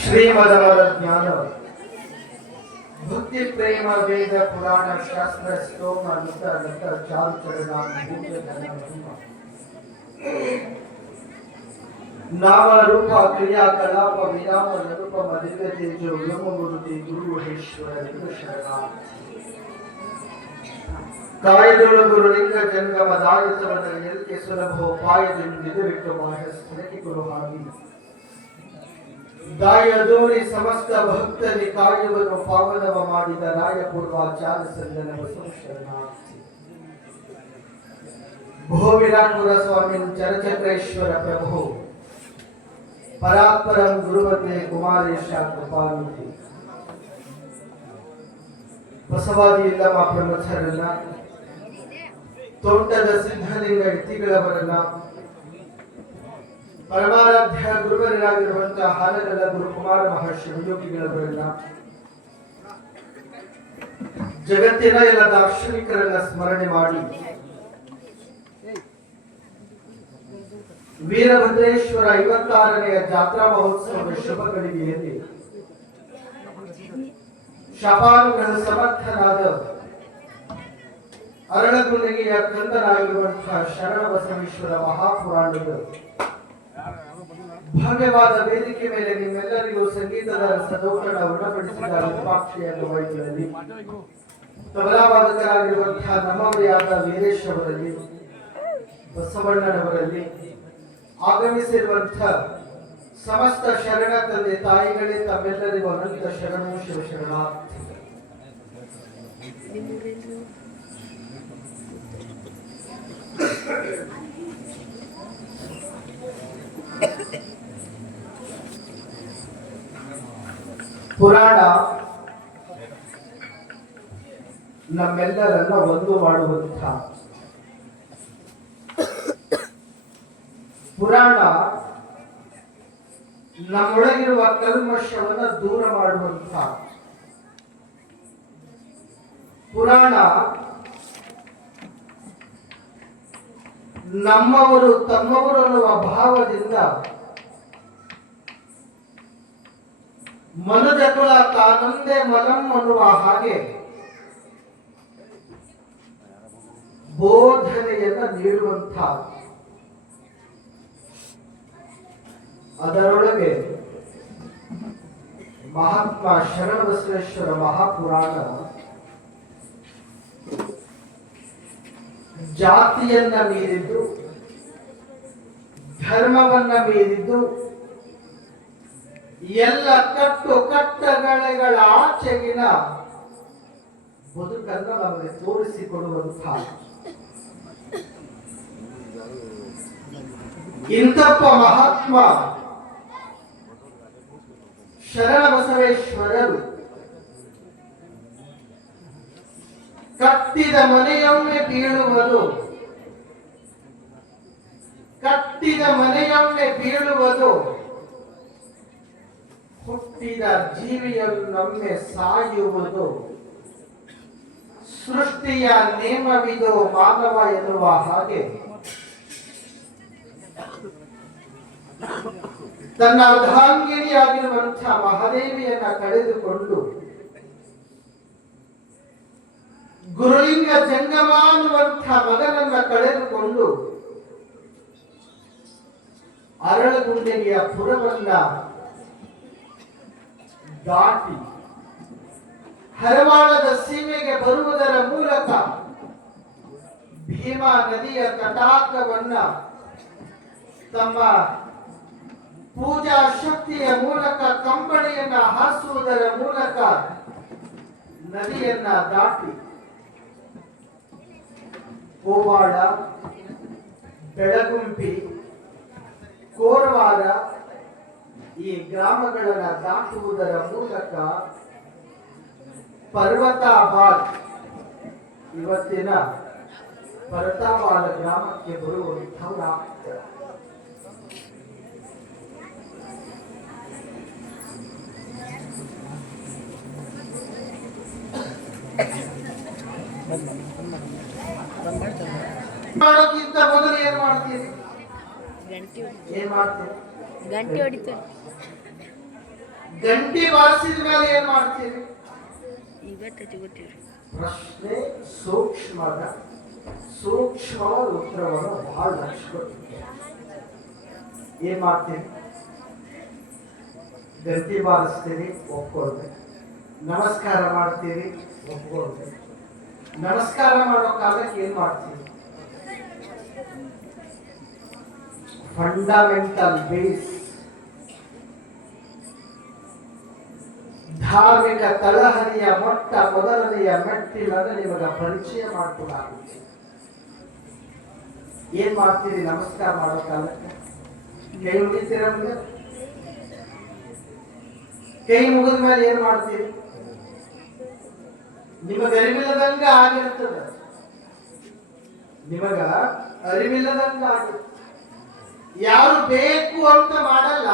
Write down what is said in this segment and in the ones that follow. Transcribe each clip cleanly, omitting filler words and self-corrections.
ಶ್ರೀಮದವರ ಜ್ಞಾನ ಭಕ್ತಿ ಪ್ರೇಮ ವೇದ ಪುರಾಣ ಶಾಸ್ತ್ರ ಸ್ತೋಮ ಲತ ಲತ ಚಾರುಚರಣ ನಾಮ ರೂಪ ಕ್ರಿಯಾ ಕಲಾಪ ವಿರಾಮ ನಿರುಪಮ ದಿವ್ಯ ತೇಜೋ ಬ್ರಹ್ಮಮೂರ್ತಿ ಗುರು ಮಹೇಶ್ವರ ಶರಣ ಕಾಯದೊಳು ಗುರುಲಿಂಗ ಜಂಗಮ ದಾಯತವನ ಎಲ್ಕೆ ಸುಲಭೋಪಾಯದಿಂದ ಇದುವಿಟ್ಟು ಬಾಹ್ಯ ಸ್ಥಳಕ್ಕೆ ಗುರು ಹಾಗೆ ದಾಯದೋರಿ ಸಮಸ್ತ ಭಕ್ತರಿ ಕಾಯವನ್ನು ಪಾವನವ ಮಾಡಿದ ರಾಯಪೂರ್ವಾಚಾರ್ಯ ಸಂದನ ಶರಣಾರ್ಥಿ ಭೋವಿರಾಟ್ಪುರ ಸ್ವಾಮಿ ಚರಚಕ್ರೇಶ್ವರ ಪ್ರಭು ಪರಾತ್ಪರಂ ಗುರುವಂದೇ ಕುಮಾರೇಶ ಕೃಪಾನಿಧಿ ಬಸವಾದಿ ಇಲ್ಲಮ ಬ್ರಹ್ಮಚಾರನ್ನ ತೋಟದ ಸಿದ್ಧಲಿಂಗ ಇತಿಗಳವರನ್ನ ಪರಮಾರಾಧ್ಯ ಗುರುವರಾಗಿರುವಂತಹ ಹಾಲಗಲ್ಲ ಗುರುಕುಮಾರ ಮಹರ್ಷಿ ಯೋಗಿಗಳವರನ್ನ ಜಗತ್ತಿನ ಎಲ್ಲ ದಾರ್ಶನಿಕರನ್ನ ಸ್ಮರಣೆ ಮಾಡಿ ವೀರಭದ್ರೇಶ್ವರ 56ನೇ ಜಾತ್ರಾ ಮಹೋತ್ಸವದ ಶುಭ ಗಳಿಗೆಯಲ್ಲಿ ಶಪಾನುಗಳ ಸಮರ್ಥನಾದ ಅರಳಗುಂಡಿಗೆಯ ಕಂದನಾಗಿರುವಂತಹ ಶರಣ ಬಸವೇಶ್ವರ ಮಹಾಪುರಾಣದ ಭವ್ಯವಾದ ವೇದಿಕೆ ಮೇಲೆ ನಿಮ್ಮೆಲ್ಲರಿಗೂ ಸಂಗೀತದ ಸದೌಕಣ ಉಣಪಡಿಸಿದ ವಿಪಾಕ್ಷಿಯ ವೈದ್ಯರಲ್ಲಿ ತಬಲಾವಾದಕರಾಗಿರುವಂತಹ ನಮ್ಮವರಿಯಾದ ವೀರೇಶ್ ಅವರಲ್ಲಿ ಬಸವಣ್ಣನವರಲ್ಲಿ ಆಗಮಿಸಿರುವಂತಹ ಸಮಸ್ತ ಶರಣ ತಂದೆ ತಾಯಿಗಳೇ ತಮ್ಮೆಲ್ಲರಿಗೂ ಅನಂತ ಶರಣು ಶಿವ ಶರಣಾರ್ಥಿ. ಪುರಾಣ ನಮ್ಮೆಲ್ಲರನ್ನ ಒಂದು ಮಾಡುವಂತಹ ಪುರಾಣ ನಮ್ಮೊಳಗಿರುವ ಕಲ್ಮಶವನ್ನ ದೂರ ಮಾಡುವಂತಹ ಪುರಾಣ ನಮ್ಮವರು ತಮ್ಮವರು ಅನ್ನುವ ಭಾವದಿಂದ ಮನುಜಕುಲ ತಾನೊಂದೇ ಮಲಂ ಅನ್ನುವ ಹಾಗೆ ಬೋಧನೆಯನ್ನ ನೀಡುವಂತಹ ಅದರೊಳಗೆ ಮಹಾತ್ಮ ಶರಣ ಬಸವೇಶ್ವರ ಮಹಾಪುರಾಣ ಜಾತಿಯನ್ನ ಮೀರಿದ್ದು ಧರ್ಮವನ್ನ ಮೀರಿದ್ದು ಎಲ್ಲ ಕಟ್ಟು ಕಟ್ಟಗಳ ಆಚೆಗಿನ ಬದುಕನ್ನು ನಮಗೆ ತೋರಿಸಿಕೊಡುವಂತಹ ಇಂತಪ್ಪ ಮಹಾತ್ಮ ಶರಣ ಬಸವೇಶ್ವರರು ಕಟ್ಟಿದ ಮನೆಯೊಮ್ಮೆ ಬೀಳುವುದು, ಕಟ್ಟಿದ ಮನೆಯೊಮ್ಮೆ ಬೀಳುವುದು, ಹುಟ್ಟಿದ ಜೀವಿಯನ್ನೊಮ್ಮೆ ಸಾಯುವುದು, ಸೃಷ್ಟಿಯ ನೇಮವಿದು ಮಾನವ ಎನ್ನುವ ಹಾಗೆ ತನ್ನ ಅರ್ಧಾಂಗಿನಿಯಾಗಿರುವಂತಹ ಮಹಾದೇವಿಯನ್ನ ಕಳೆದುಕೊಂಡು ಗುರುಲಿಂಗ ಜಂಗಮ ಅನ್ನುವಂತಹ ಮಗನನ್ನ ಕಳೆದುಕೊಂಡು ಅರಳಗುಂಡಿಗೆಯ ಪುರವನ್ನ ದಾಟಿ ಹರವಾಣದ ಸೀಮೆಗೆ ಬರುವುದರ ಮೂಲಕ ಭೀಮಾ ನದಿಯ ತಟಾಕವನ್ನ ತಮ್ಮ ಪೂಜಾ ಶಕ್ತಿಯ ಮೂಲಕ ಕಂಬಳಿಯನ್ನ ಹಾಸುವುದರ ಮೂಲಕ ನದಿಯನ್ನ ದಾಟಿ ಕೋವಾಡ, ಬೆಳಗುಂಪಿ, ಕೋರವಾರ ಈ ಗ್ರಾಮಗಳನ್ನ ದಾಟುವುದರ ಮೂಲಕ ಪರ್ವತಾಬಾದ್ ಇವತ್ತಿನ ಪರ್ವತಾಬಾದ ಗ್ರಾಮಕ್ಕೆ ಬರುವಂಥವರಾಗ್ತಾರೆ. ಮಾಡೋಕ್ಕಿಂತ ಮೊದಲು ಏನ್ ಮಾಡ್ತೀರಿ? ಏನ್ ಮಾಡ್ತೀರಿ? ಗಂಟೆ ಹೊಡಿತೀವಿ. ಗಂಟೆ ಬಾರಿಸಿದ ಮೇಲೆ ಏನ್ ಮಾಡ್ತೀರಿ? ಪ್ರಶ್ನೆ ಸೂಕ್ಷ್ಮವಾದ ಉತ್ತರವನ್ನು ಬಹಳ ಲಕ್ಷ್ಯ. ಏನ್ ಮಾಡ್ತೀರಿ? ಗಂಟೆ ಬಾರಿಸ್ತೀರಿ, ಒಪ್ಕೊಳ್ಬೇಕು. ನಮಸ್ಕಾರ ಮಾಡ್ತೀರಿ, ಒಪ್ಕೊಳ್ಬೇಕು. ನಮಸ್ಕಾರ ಮಾಡೋ ಕಾಲಕ್ಕೆ ಏನ್ ಮಾಡ್ತೀರಿ? ಫಂಡಮೆಂಟಲ್ ಬೇಸ್, ಧಾರ್ಮಿಕ ತಳಹದಿಯ ಮೊದಲನೆಯ ಮೆಟ್ಟಿಲನ್ನು ನಿಮಗೆ ಪರಿಚಯ ಮಾಡಿಕೊಡಾಗುತ್ತೆ. ಏನ್ ಮಾಡ್ತೀರಿ? ನಮಸ್ಕಾರ ಮಾಡೋ ಕಾಲಕ್ಕೆ ಕೈ ಮುಗಿತೀರ? ಕೈ ಮುಗಿದ ಮೇಲೆ ಏನ್ ಮಾಡ್ತೀರಿ? ನಿಮಗ ಅರಿವಿಲ್ಲದಂಗ ಆಗಿರ್ತದ. ನಿಮಗ ಅರಿವಿಲ್ಲದಂಗ ಆಗಿರ್ತದೆ. ಯಾರು ಬೇಕು ಅಂತ ಮಾಡಲ್ಲ,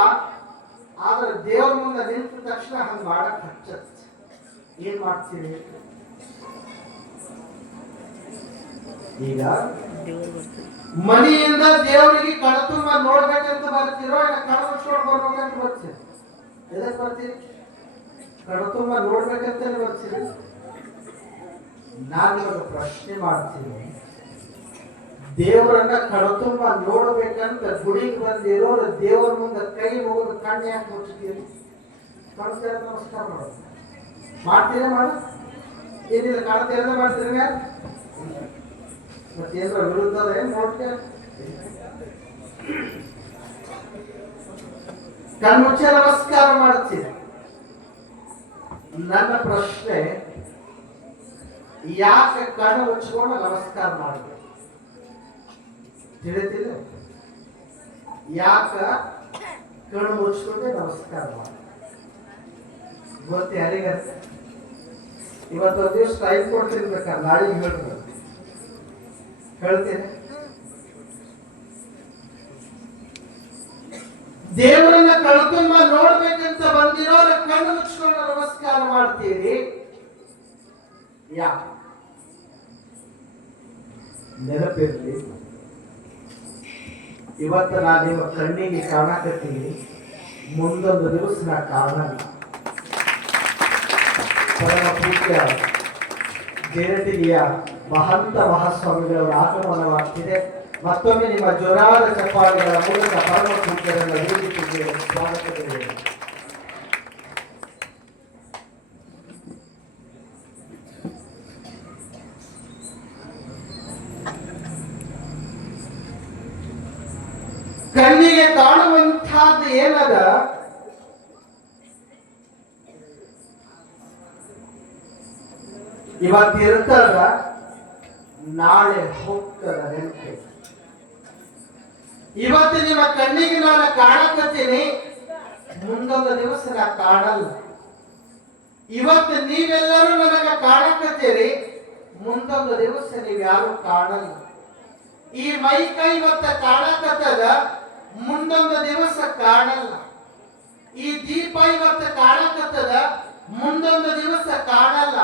ಆದ್ರೆ ದೇವ್ರ ಮುಂದೆ ನಿಂತ ತಕ್ಷಣ ಹಂಗ ಮಾಡಕ್ ಹಚ್ಚತ್. ಏನ್ ಮಾಡ್ತೀರಿ? ಈಗ ಮನೆಯಿಂದ ದೇವರಿಗೆ ಕಣತುಂಬ ನೋಡ್ಬೇಕಂತ ಬರ್ತಿರೋ, ಕಣ ಮುಚ್ಕೊಂಡು ಬರ್ಬೇಕಂತ ಬರ್ತೀರಿ? ಎದಕ್ ಬರ್ತೀರಿ? ಕಣತುಂಬ ನೋಡ್ಬೇಕಂತ ಬರ್ತೀರಿ? ನಾನು ಇವಾಗ ಪ್ರಶ್ನೆ ಮಾಡ್ತೀನಿ, ದೇವರನ್ನ ಕಣತುಂಬ ನೋಡ್ಬೇಕಂತ ಗುಡಿಗೆ ಬಂದಿರೋರು ದೇವರ ಮುಂದೆ ಕೈ ಮುಗಿದು ಕಣ್ಣು ಯಾಕೆ ಮುಚ್ತೀರಿ? ಕಣ್ತೇರ ನಮಸ್ಕಾರ ಮಾಡೋದು ಮಾಡ್ತೀರಾ? ಏನಿಲ್ಲ, ಕಣ್ತೇರದ ಮಾಡ್ತೀರ? ಮತ್ತೇನ್ರ ವಿರುದ್ಧದ ಏನ್ ನೋಡ್ತೀರ? ಕಣ್ಮುಚ್ಚೆ ನಮಸ್ಕಾರ ಮಾಡ್ತೀರಿ. ನನ್ನ ಪ್ರಶ್ನೆ, ಯಾಕೆ ಕಣ್ಣು ಮುಚ್ಕೊಂಡು ನಮಸ್ಕಾರ ಮಾಡಬೇಕು? ತಿಳಿತಿಲ್ಲ? ಯಾಕ ಕಣ್ಣು ಮುಚ್ಕೊಂಡೆ ನಮಸ್ಕಾರ ಮಾಡಿ? ಗೊತ್ತು ಯಾರಿಗಂತ? ಇವತ್ತೊಂದು ದಿವಸ ಟೈಮ್ ಕೊಡ್ತಿರ್ಬೇಕಾ? ನಾಳೆ ಹೇಳ್ತೇನೆ. ದೇವರನ್ನ ಕಣ್ತುಂಬ ನೋಡ್ಬೇಕಂತ ಬಂದಿರೋರ ಕಣ್ಣು ಮುಚ್ಕೊಂಡು ನಮಸ್ಕಾರ ಮಾಡ್ತೀರಿ. ಯಾಕೆ? ನೆನಪಿರ್ಲಿ, ಇವತ್ತು ನಾ ನಿಮ್ಮ ಕಣ್ಣಿಗೆ ಕಾಣಕತ್ತೀನಿ, ಮುಂದೊಂದು ದಿವಸ ನಾ ಕಾಣಲ್ಲ. ಪರಮ ಪೂಜ್ಯ ಜೇರಟಿಗೆಯ ಮಹಂತ ಮಹಾಸ್ವಾಮಿಗಳವರ ಆಗಮನವಾಗ್ತಿದೆ. ಮತ್ತೊಮ್ಮೆ ನಿಮ್ಮ ಜೋರಾದ ಚಪ್ಪಾಳೆಗಳ ಮೂಲಕ ಪರಮ ಪೂಜ್ಯರನ್ನ ವೇದಿಕೆಗೆ ಸ್ವಾಗತವಿದೆ. ಕಣ್ಣಿಗೆ ಕಾಣುವಂತಹದ್ದು ಏನದ? ಇವತ್ತಿರ್ತದ, ನಾಳೆ ಹೋಗ್ತದ ನೆನಪು. ಇವತ್ತು ನಿಮ್ಮ ಕಣ್ಣಿಗೆ ನಾನು ಕಾಣಕತ್ತೀನಿ, ಮುಂದೊಂದು ದಿವಸ ನಾ ಕಾಣಲ್ಲ. ಇವತ್ತು ನೀವೆಲ್ಲರೂ ನನಗೆ ಕಾಣಕತ್ತೀರಿ, ಮುಂದೊಂದು ದಿವಸ ನೀವ್ಯಾರು ಕಾಣಲ್ಲ. ಈ ಮೈ ಕೈ ಇವತ್ತ ಕಾಣಕತ್ತದ, ಮುಂದೊಂದು ದಿವಸ ಕಾಣಲ್ಲ. ಈ ದೀಪ ಇವತ್ತು ಕಾಣಕತ್ತದ, ಮುಂದೊಂದು ದಿವಸ ಕಾಣಲ್ಲ.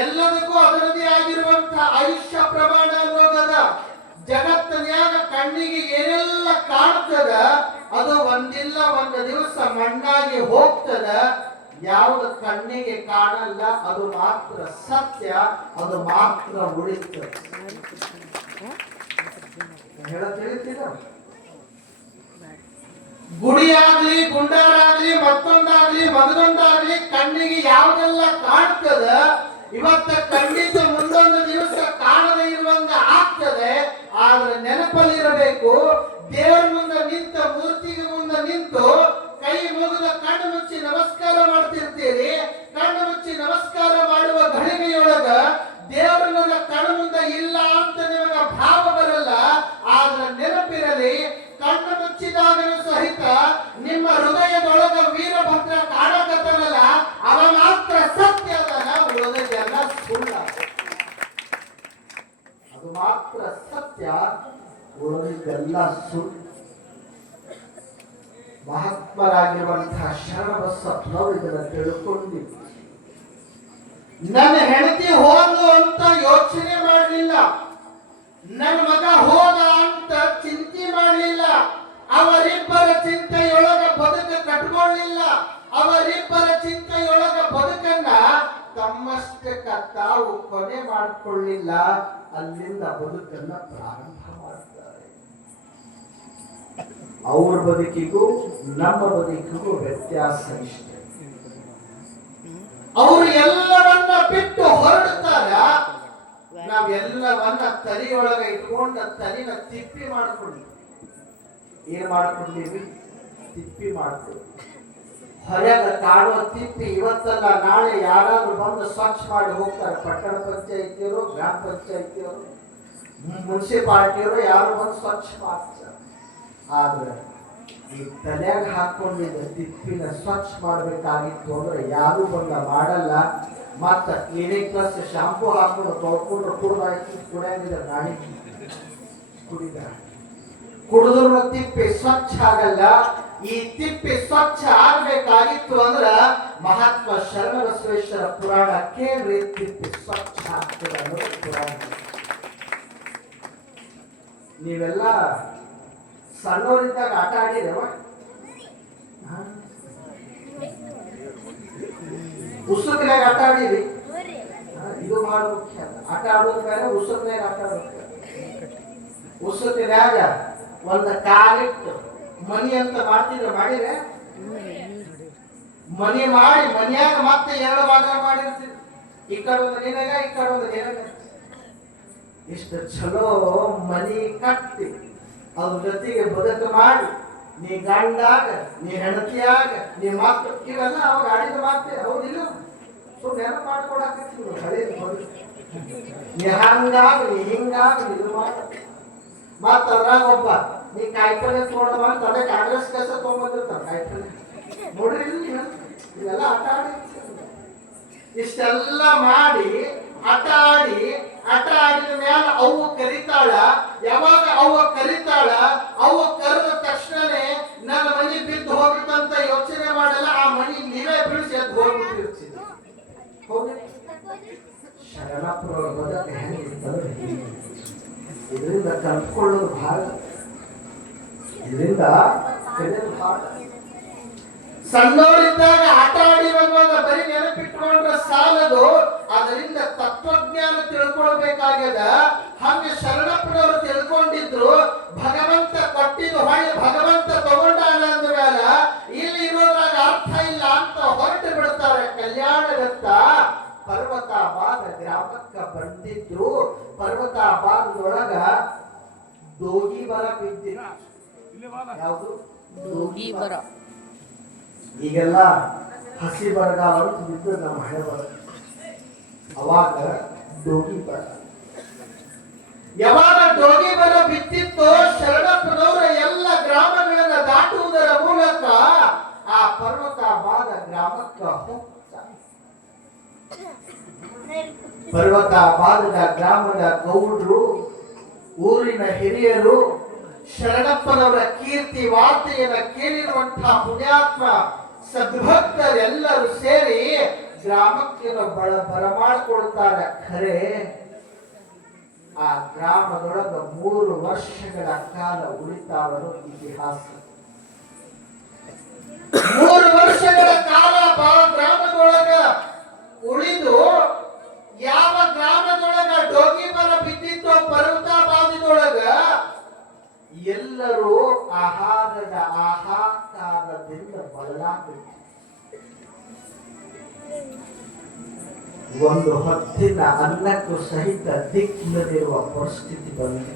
ಎಲ್ಲದಕ್ಕೂ ಅದರದೇ ಆಗಿರುವಂತಹ ಆಯುಷ್ಯ ಪ್ರಮಾಣ ಅನ್ನೋದದ. ಜಗತ್ತಿನ್ಯಾಗ ಕಣ್ಣಿಗೆ ಏನೆಲ್ಲ ಕಾಣ್ತದ, ಅದು ಒಂದಿಲ್ಲ ಒಂದು ದಿವಸ ಮಣ್ಣಾಗಿ ಹೋಗ್ತದ. ಯಾವುದು ಕಣ್ಣಿಗೆ ಕಾಣಲ್ಲ ಅದು ಮಾತ್ರ ಸತ್ಯ, ಅದು ಮಾತ್ರ ಉಳಿತದೆ. ಗುಡಿಯಾಗ್ಲಿ, ಗುಂಡಾರಾಗ್ಲಿ, ಮತ್ತೊಂದಾಗ್ಲಿ, ಮಗದೊಂದಾಗ್ಲಿ, ಕಣ್ಣಿಗೆ ಯಾವುದೆಲ್ಲ ಕಾಣ್ತದ, ಇವತ್ತ ಖಂಡಿತ ಮುಂದೊಂದು ದಿವಸ ಕಾಣದೇ ಇರುವಂಗ ಆಗ್ತದೆ. ಆದ್ರೆ ನೆನಪಲ್ಲಿರಬೇಕು, ದೇವರ ಮುಂದೆ ನಿಂತ, ಮೂರ್ತಿಗೆ ಮುಂದೆ ನಿಂತು ಕೈ ಮುಗಿದ ಕಣ್ಣು ಮುಚ್ಚಿ ನಮಸ್ಕಾರ ಮಾಡ್ತಿರ್ತೀರಿ. ಕಣ್ಣು ಮುಚ್ಚಿ ನಮಸ್ಕಾರ ಮಾಡುವ ಘಳಿಗೆಯೊಳಗ ದೇವರು ನನ್ನ ಕಣ್ಣು ಮುಂದೆ ಇಲ್ಲ ಅಂತ ನಿಮಗೆ ಭಾವ ಬರಲ್ಲ. ಆದ್ರೆ ನೆನಪಿರಲಿ, ಕಣ್ಣು ಮುಚ್ಚಿದಾಗಲೂ ಸಹಿತ ನಿಮ್ಮ ಹೃದಯದೊಳಗ ವೀರಭದ್ರ ಕಾಣಕತ್ತನಲ್ಲ, ಅವ ಮಾತ್ರ ಸತ್ಯದನ, ಉಳಿದೆಲ್ಲ ಸುಳ್ಳ. ಅದು ಮಾತ್ರ ಸತ್ಯ, ಉಳಿದೆಲ್ಲ ಸುಳ್ಳು. ಮಹಾತ್ಮರಾಗಿರುವಂತಹ ಶರಣಬಸಪ್ಪನವರು ಇದನ್ನು ತಿಳ್ಕೊಂಡಿದ್ರು. ನನ್ನ ಹೆಂಡತಿ ಹೋದ್ಲು ಅಂತ ಯೋಚನೆ ಮಾಡಲಿಲ್ಲ, ನನ್ನ ಮಗ ಹೋದ ಅಂತ ಚಿಂತೆ ಮಾಡಲಿಲ್ಲ. ಅವರಿಬ್ಬರ ಚಿಂತೆಯೊಳಗ ಬದುಕ ಕಟ್ಕೊಳ್ಳಿಲ್ಲ. ಅವರಿಬ್ಬರ ಚಿಂತೆಯೊಳಗ ಬದುಕನ್ನ ತಮ್ಮಷ್ಟಕ್ಕ ತಾವು ಕೊನೆ ಮಾಡಿಕೊಳ್ಳಿಲ್ಲ. ಅಲ್ಲಿಂದ ಬದುಕನ್ನ ಪ್ರಾರಂಭ ಮಾಡ್ತಾರೆ. ಅವ್ರ ಬದುಕಿಗೂ ನಮ್ಮ ಬದುಕಿಗೂ ವ್ಯತ್ಯಾಸ ಇಷ್ಟೇ. ಅವರು ಎಲ್ಲವನ್ನ ಬಿಟ್ಟು ಹೊರಡ್ತಾರ, ನಾವೆಲ್ಲವನ್ನ ತಲೆಯೊಳಗ ಇಟ್ಕೊಂಡ ತಲೆನ ತಿಪ್ಪಿ ಮಾಡ್ಕೊಂಡ್ವಿ. ಏನ್ ಮಾಡ್ಕೊಂಡಿವಿ? ತಿಪ್ಪಿ ಮಾಡ್ತೀವಿ. ಹೊರಗ ಕಾಡುವ ತಿಪ್ಪಿ ಇವತ್ತಲ್ಲ ನಾಳೆ ಯಾರಾದ್ರೂ ಬಂದು ಸ್ವಚ್ಛ ಮಾಡಿ ಹೋಗ್ತಾರೆ. ಪಟ್ಟಣ ಪಂಚಾಯತಿಯವರು, ಗ್ರಾಮ ಪಂಚಾಯತಿಯವರು, ಮುನ್ಸಿಪಾಲಿಟಿಯವರು ಯಾರು ಬಂದು ಸ್ವಚ್ಛ ಮಾಡ್ತಾರೆ. ಆದ್ರೆ ಈ ತಲೆಯಾಗ ಹಾಕೊಂಡಿದ್ದ ತಿಪ್ಪಿನ ಸ್ವಚ್ಛ ಮಾಡ್ಬೇಕಾಗಿತ್ತು ಅಂದ್ರೆ ಯಾರು ಬಂದ ಮಾಡಲ್ಲ. ಮತ್ತ ಕ್ಲಿನಿಕ್ ಪ್ಲಸ್ ಶಾಂಪೂ ಹಾಕೊಂಡು ತೊಳ್ಕೊಂಡು ಕುಡಿದ್ರೆ ನಾಡಿ ಕುಡಿದ್ರು ತಿಪ್ಪಿ ಸ್ವಚ್ಛ ಆಗಲ್ಲ. ಈ ತಿಪ್ಪಿ ಸ್ವಚ್ಛ ಆಗ್ಬೇಕಾಗಿತ್ತು ಅಂದ್ರ ಮಹಾತ್ಮ ಶರಣಬಸವೇಶ್ವರ ಪುರಾಣ ಕೇಳ್ರಿ, ತಿಪ್ಪಿ ಸ್ವಚ್ಛ ಆಗ್ತದೆ ಅನ್ನೋದು ಪುರಾಣ. ನೀವೆಲ್ಲ ಸಣ್ಣವರಿದ್ದಾಗ ಆಟ ಆಡಿರವ? ಉಸುಕಿನಾಗ ಆಟ ಆಡಿರಿ? ಇದು ಬಹಳ ಮುಖ್ಯ. ಆಟ ಆಡೋದ್ ಬೇರೆ, ಉಸುಕಿನಾಗ ಆಟ ಆಡೋದು. ಉಸುಕಿನಾಗ ಒಂದ ಕಾಲಿಟ್ಟು ಮನಿ ಅಂತ ಮಾಡ್ತಿದ್ರೆ ಮಾಡಿದ್ರೆ ಮನಿ ಮಾಡಿ ಮನ್ಯಾಗ ಮತ್ತೆ ಎರಡು ಭಾಗ ಮಾಡಿರ್ತೀವಿ. ಈ ಕಡೆ ಒಂದು ನಿನಗ, ಈ ಕಡೆ ಒಂದು ನಿನಗ. ಇಷ್ಟು ಚಲೋ ಮನಿ ಕಟ್ಟಿ ಅದ್ರ ಜೊತೆಗೆ ಬದುಕು ಮಾಡಿ, ನೀ ಗಂಡಾಗ, ನೀ ಹೆಂಡತಿಯಾಗ, ನೀ ಮಕ್ಕಳು, ಇವೆಲ್ಲ ಅವಾಗ ಆಡಿದ ಮಾತೇ ಹೌದಿಲ್ಲ. ಸುಮ್ಮನೆ ನೆನಪು ಮಾಡ್ಕೊಡಾಕತ್ತೀವಿ ಹಳೇದು ಬದುಕು. ನೀ ಹಂಗಾಗ, ನೀ ಹಿಂಗಾಗ, ಇದು ಮಾಡ. ಮತ್ತ ಅದ್ರಾಗ ಒಬ್ಬ ನೀ ಕಾಯಿಪಲ್ಲೆ ತಗೊಂಡ ತಲೆ ಕಾಂಗ್ರೆಸ್ ಕೆಲಸ ತಗೊಂಡ್ಬಂದಿರ್ತಾರ. ಕಾಯಿಪಲ್ಲೆ ನೋಡ್ರಿ, ಇವೆಲ್ಲ ಆಟ ಆಡಿ ಇಷ್ಟೆಲ್ಲ ಮಾಡಿ ಆಟ ಆಡಿದ ಮೇಲೆ ಅವ್ವ ಕರಿತಾಳ. ಯಾವಾಗ ಅವ್ವ ಕರಿತಾಳ, ಅವ್ವ ಕರೆದ ತಕ್ಷಣನೇ ನನ್ನ ಮನಿ ಬಿದ್ದು ಹೋಗ್ಬಿಟ್ಟಂತ ಯೋಚನೆ ಮಾಡಲ್ಲ. ಆ ಮನಿ ನೀವೇ ಬಿಡಿಸಿ ಎದ್ದು ಹೋಗ್ಬಿಟ್ಟಿರ್ತೀವಿ. ಹೌದು, ಶರಣಪ್ಪನವ್ರ ಬದುಕು ಹೆಂಗಿರ್ತದೆ. ಇದರಿಂದ ಕಲ್ತ್ಕೊಳ್ಳೋದು ಭಾಳ, ಇದರಿಂದ ಕಲಿಯೋದು ಭಾಳ. ಸಣ್ಣವರಿದ್ದಾಗ ಆಟ ಆಡಿರುವಾಗ ಬರೀ ನೆನಪಿಟ್ಕೊಂಡ್ರೆ ಸಾಲದು, ಅದರಿಂದ ತತ್ವಜ್ಞಾನ ತಿಳ್ಕೊಳ್ಬೇಕಾಗ್ಯದ. ಹಂಗೆ ಶರಣಪ್ಪನವರು ತಿಳ್ಕೊಂಡಿದ್ರು. ಭಗವಂತ ಕೊಟ್ಟಿದ್ದು ಹೊಳ್ಳಿ ಭಗವಂತ ತಗೊಂಡಾನ ಅಂದ ಮೇಲೆ ಇಲ್ಲಿ ಇರೋದ್ರಾಗ ಅರ್ಥ ಇಲ್ಲ ಅಂತ ಹೊರಟು ಬಿಡ್ತಾರೆ. ಕಲ್ಯಾಣದತ್ತ ಪರ್ವತಾಬಾದ ಗ್ರಾಮಕ್ಕ ಬಂದಿದ್ರು. ಪರ್ವತಾಬಾದದೊಳಗ ದೋಗಿ ಬರ ಬಿದ್ದಿತ್ತು. ಯಾವುದು? ದೋಗಿ ಬರ. ಈಗೆಲ್ಲ ಹಸಿ ಬರಗಾಲ ಅಂತ ಬಿದ್ದು ನಮ್ಮ ಹಣೆ ಬರ. ಅವಾಗ ಡೋಗಿ ಬರ. ಯಾವಾಗ ಡೋಗಿ ಬರ ಬಿತ್ತಿತ್ತೋ, ಶರಣಪ್ಪನವರ ಎಲ್ಲ ಗ್ರಾಮಗಳನ್ನ ದಾಟುವುದರ ಮೂಲಕ ಆ ಪರ್ವತಾಬಾದ ಗ್ರಾಮಕ್ಕ ಹೋಗ್ತಾರೆ. ಪರ್ವತಾಬಾದದ ಗ್ರಾಮದ ಗೌಡ್ರು, ಊರಿನ ಹಿರಿಯರು, ಶರಣಪ್ಪನವರ ಕೀರ್ತಿ ವಾರ್ತೆಯನ್ನ ಕೇಳಿರುವಂತಹ ಪುಣ್ಯಾತ್ಮ ಸದ್ಭಕ್ತರೆಲ್ಲರೂ ಸೇರಿ ಗ್ರಾಮಕ್ಕೆ ಬರಮಾಡ್ಕೊಳ್ತಾರೆ. ಖರೆ ಆ ಗ್ರಾಮದೊಳಗ 3 ವರ್ಷಗಳ ಕಾಲ ಉಳಿತಾವನು ಇತಿಹಾಸ. 3 ವರ್ಷಗಳ ಕಾಲ ಗ್ರಾಮದೊಳಗ ಉಳಿದು, ಯಾವ ಗ್ರಾಮದೊಳಗ ಡೋಗಿ ಬರ ಬಿದ್ದಿತ್ತೋ ಪರ್ವತಾಬಾದದೊಳಗ ಎಲ್ಲರೂ ಆಹಾರದ ಆಹಾಕಾರದಿಂದ ಬಳಲಾಗ್ಬಿಟ್ಟು ಒಂದು ಹೊತ್ತಿನ ಅನ್ನಕ್ಕೂ ಸಹಿತ ದಿಕ್ಕಿಲ್ಲದಿರುವ ಪರಿಸ್ಥಿತಿ ಬಂದಿದೆ.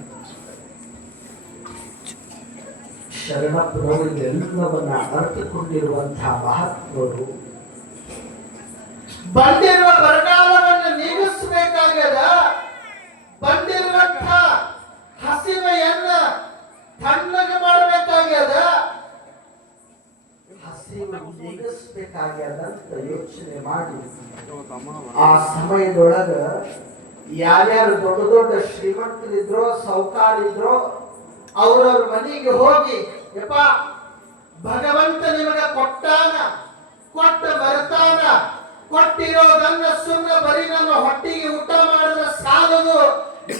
ಶರಣಪ್ಪನವರು ಎಲ್ಲವನ್ನ ಅರ್ಥಕೊಂಡಿರುವಂತಹ ಮಹಾತ್ಮರು ಬಂದಿರುವ ಬರಗಾಲವನ್ನು ನೀಗಿಸಬೇಕಾಗದ. ಬಂದಿರುವಂತಹ ಹಸಿವೆಯನ್ನ ತಣ್ಣಗೆ ಮಾಡಬೇಕಾಗ್ಯದ. ಹಸಿವು ನೀಗಿಸಬೇಕಾಗ್ಯದ ಅಂತ ಯೋಚನೆ ಮಾಡಿ ಆ ಸಮಯದೊಳಗ ಯಾರ್ಯಾರು ದೊಡ್ಡ ದೊಡ್ಡ ಶ್ರೀಮಂತರಿದ್ರೋ, ಸೌಕಾರಿದ್ರೋ, ಅವ್ರವ್ರ ಮನೆಗೆ ಹೋಗಿ, ಯಪ್ಪ ಭಗವಂತ ನಿಮಗೆ ಕೊಟ್ಟಾನ, ಕೊಟ್ಟ ಬರ್ತಾನ, ಕೊಟ್ಟಿರೋದನ್ನ ಸುಮ್ಮನೆ ಬರೀ ನನ್ನ ಹೊಟ್ಟಿಗೆ ಊಟ ಮಾಡಿದ್ರೆ ಸಾಲದು,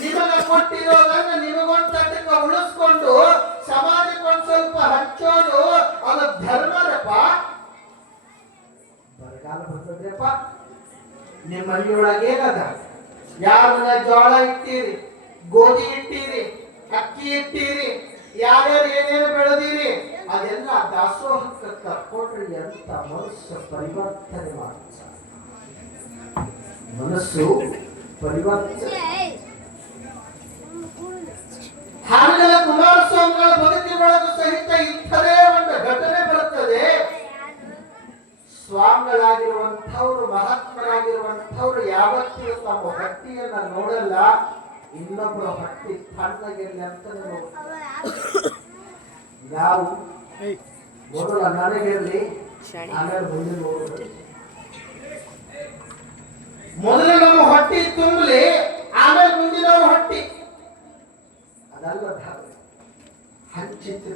ನಿಮಗ ಕೊಟ್ಟಿರೋದನ್ನ ನಿಮಗೊಂದು ತಟ್ಟಕ್ಕೆ ಉಳಿಸ್ಕೊಂಡು ಸಮಾಜಕ್ಕೊಂದು ಸ್ವಲ್ಪ ಹಂಚೋದು ಅದು ಧರ್ಮರಪ್ಪ. ಬರಗಾಲ ಬರ್ತದ್ರಪ್ಪ. ನಿಮ್ಮ ಮನೆಯೊಳಗೆ ಏನದ? ಯಾರನ್ನ ಜೋಳ ಇಟ್ಟಿರಿ, ಗೋಧಿ ಇಟ್ಟಿರಿ, ಅಕ್ಕಿ ಇಟ್ಟಿರಿ, ಯಾರ್ಯಾರು ಏನೇನು ಬೆಳೆದಿರಿ ಅದೆಲ್ಲ ದಾಸೋಹಕ್ಕೆ ಕರ್ಕೊಂಡ್ರಿ ಅಂತ ಮನಸ್ಸು ಪರಿವರ್ತನೆ ಮಾಡ್ತಾರೆ. ಮನಸ್ಸು ಪರಿವರ್ತನೆ. ಹಾನಗಲ ಕುಮಾರಸ್ವಾಮಿಗಳ ಬದುಕಿನೊಳಗೂ ಸಹಿತ ಇಂಥದೇ ಒಂದು ಘಟನೆ ಬರುತ್ತದೆ. ಸ್ವಾಮಿಗಳಾಗಿರುವಂಥವ್ರು, ಮಹಾತ್ಮರಾಗಿರುವಂಥವ್ರು ಯಾವತ್ತಿಗೂ ತಮ್ಮ ಹೊಟ್ಟೆಯನ್ನ ನೋಡಲ್ಲ, ಇನ್ನೊಬ್ಬರ ಹೊಟ್ಟೆ ತಣ್ಣಗಿರ್ಲಿ ಅಂತ ನಾವು ಮೊದಲ ನನಗಿರ್ಲಿ, ಆಮೇಲೆ ಮುಂದೆ ನೋಡೋದು. ಮೊದಲು ನಮ್ಮ ಹೊಟ್ಟೆ ತುಂಬಲಿ, ಆಮೇಲೆ ಮುಂದಿನವ್ರ ಹೊಟ್ಟೆ. ಅದಲ್ಲ ಧರ್ಮ. ಹಂಚಿತ್ತು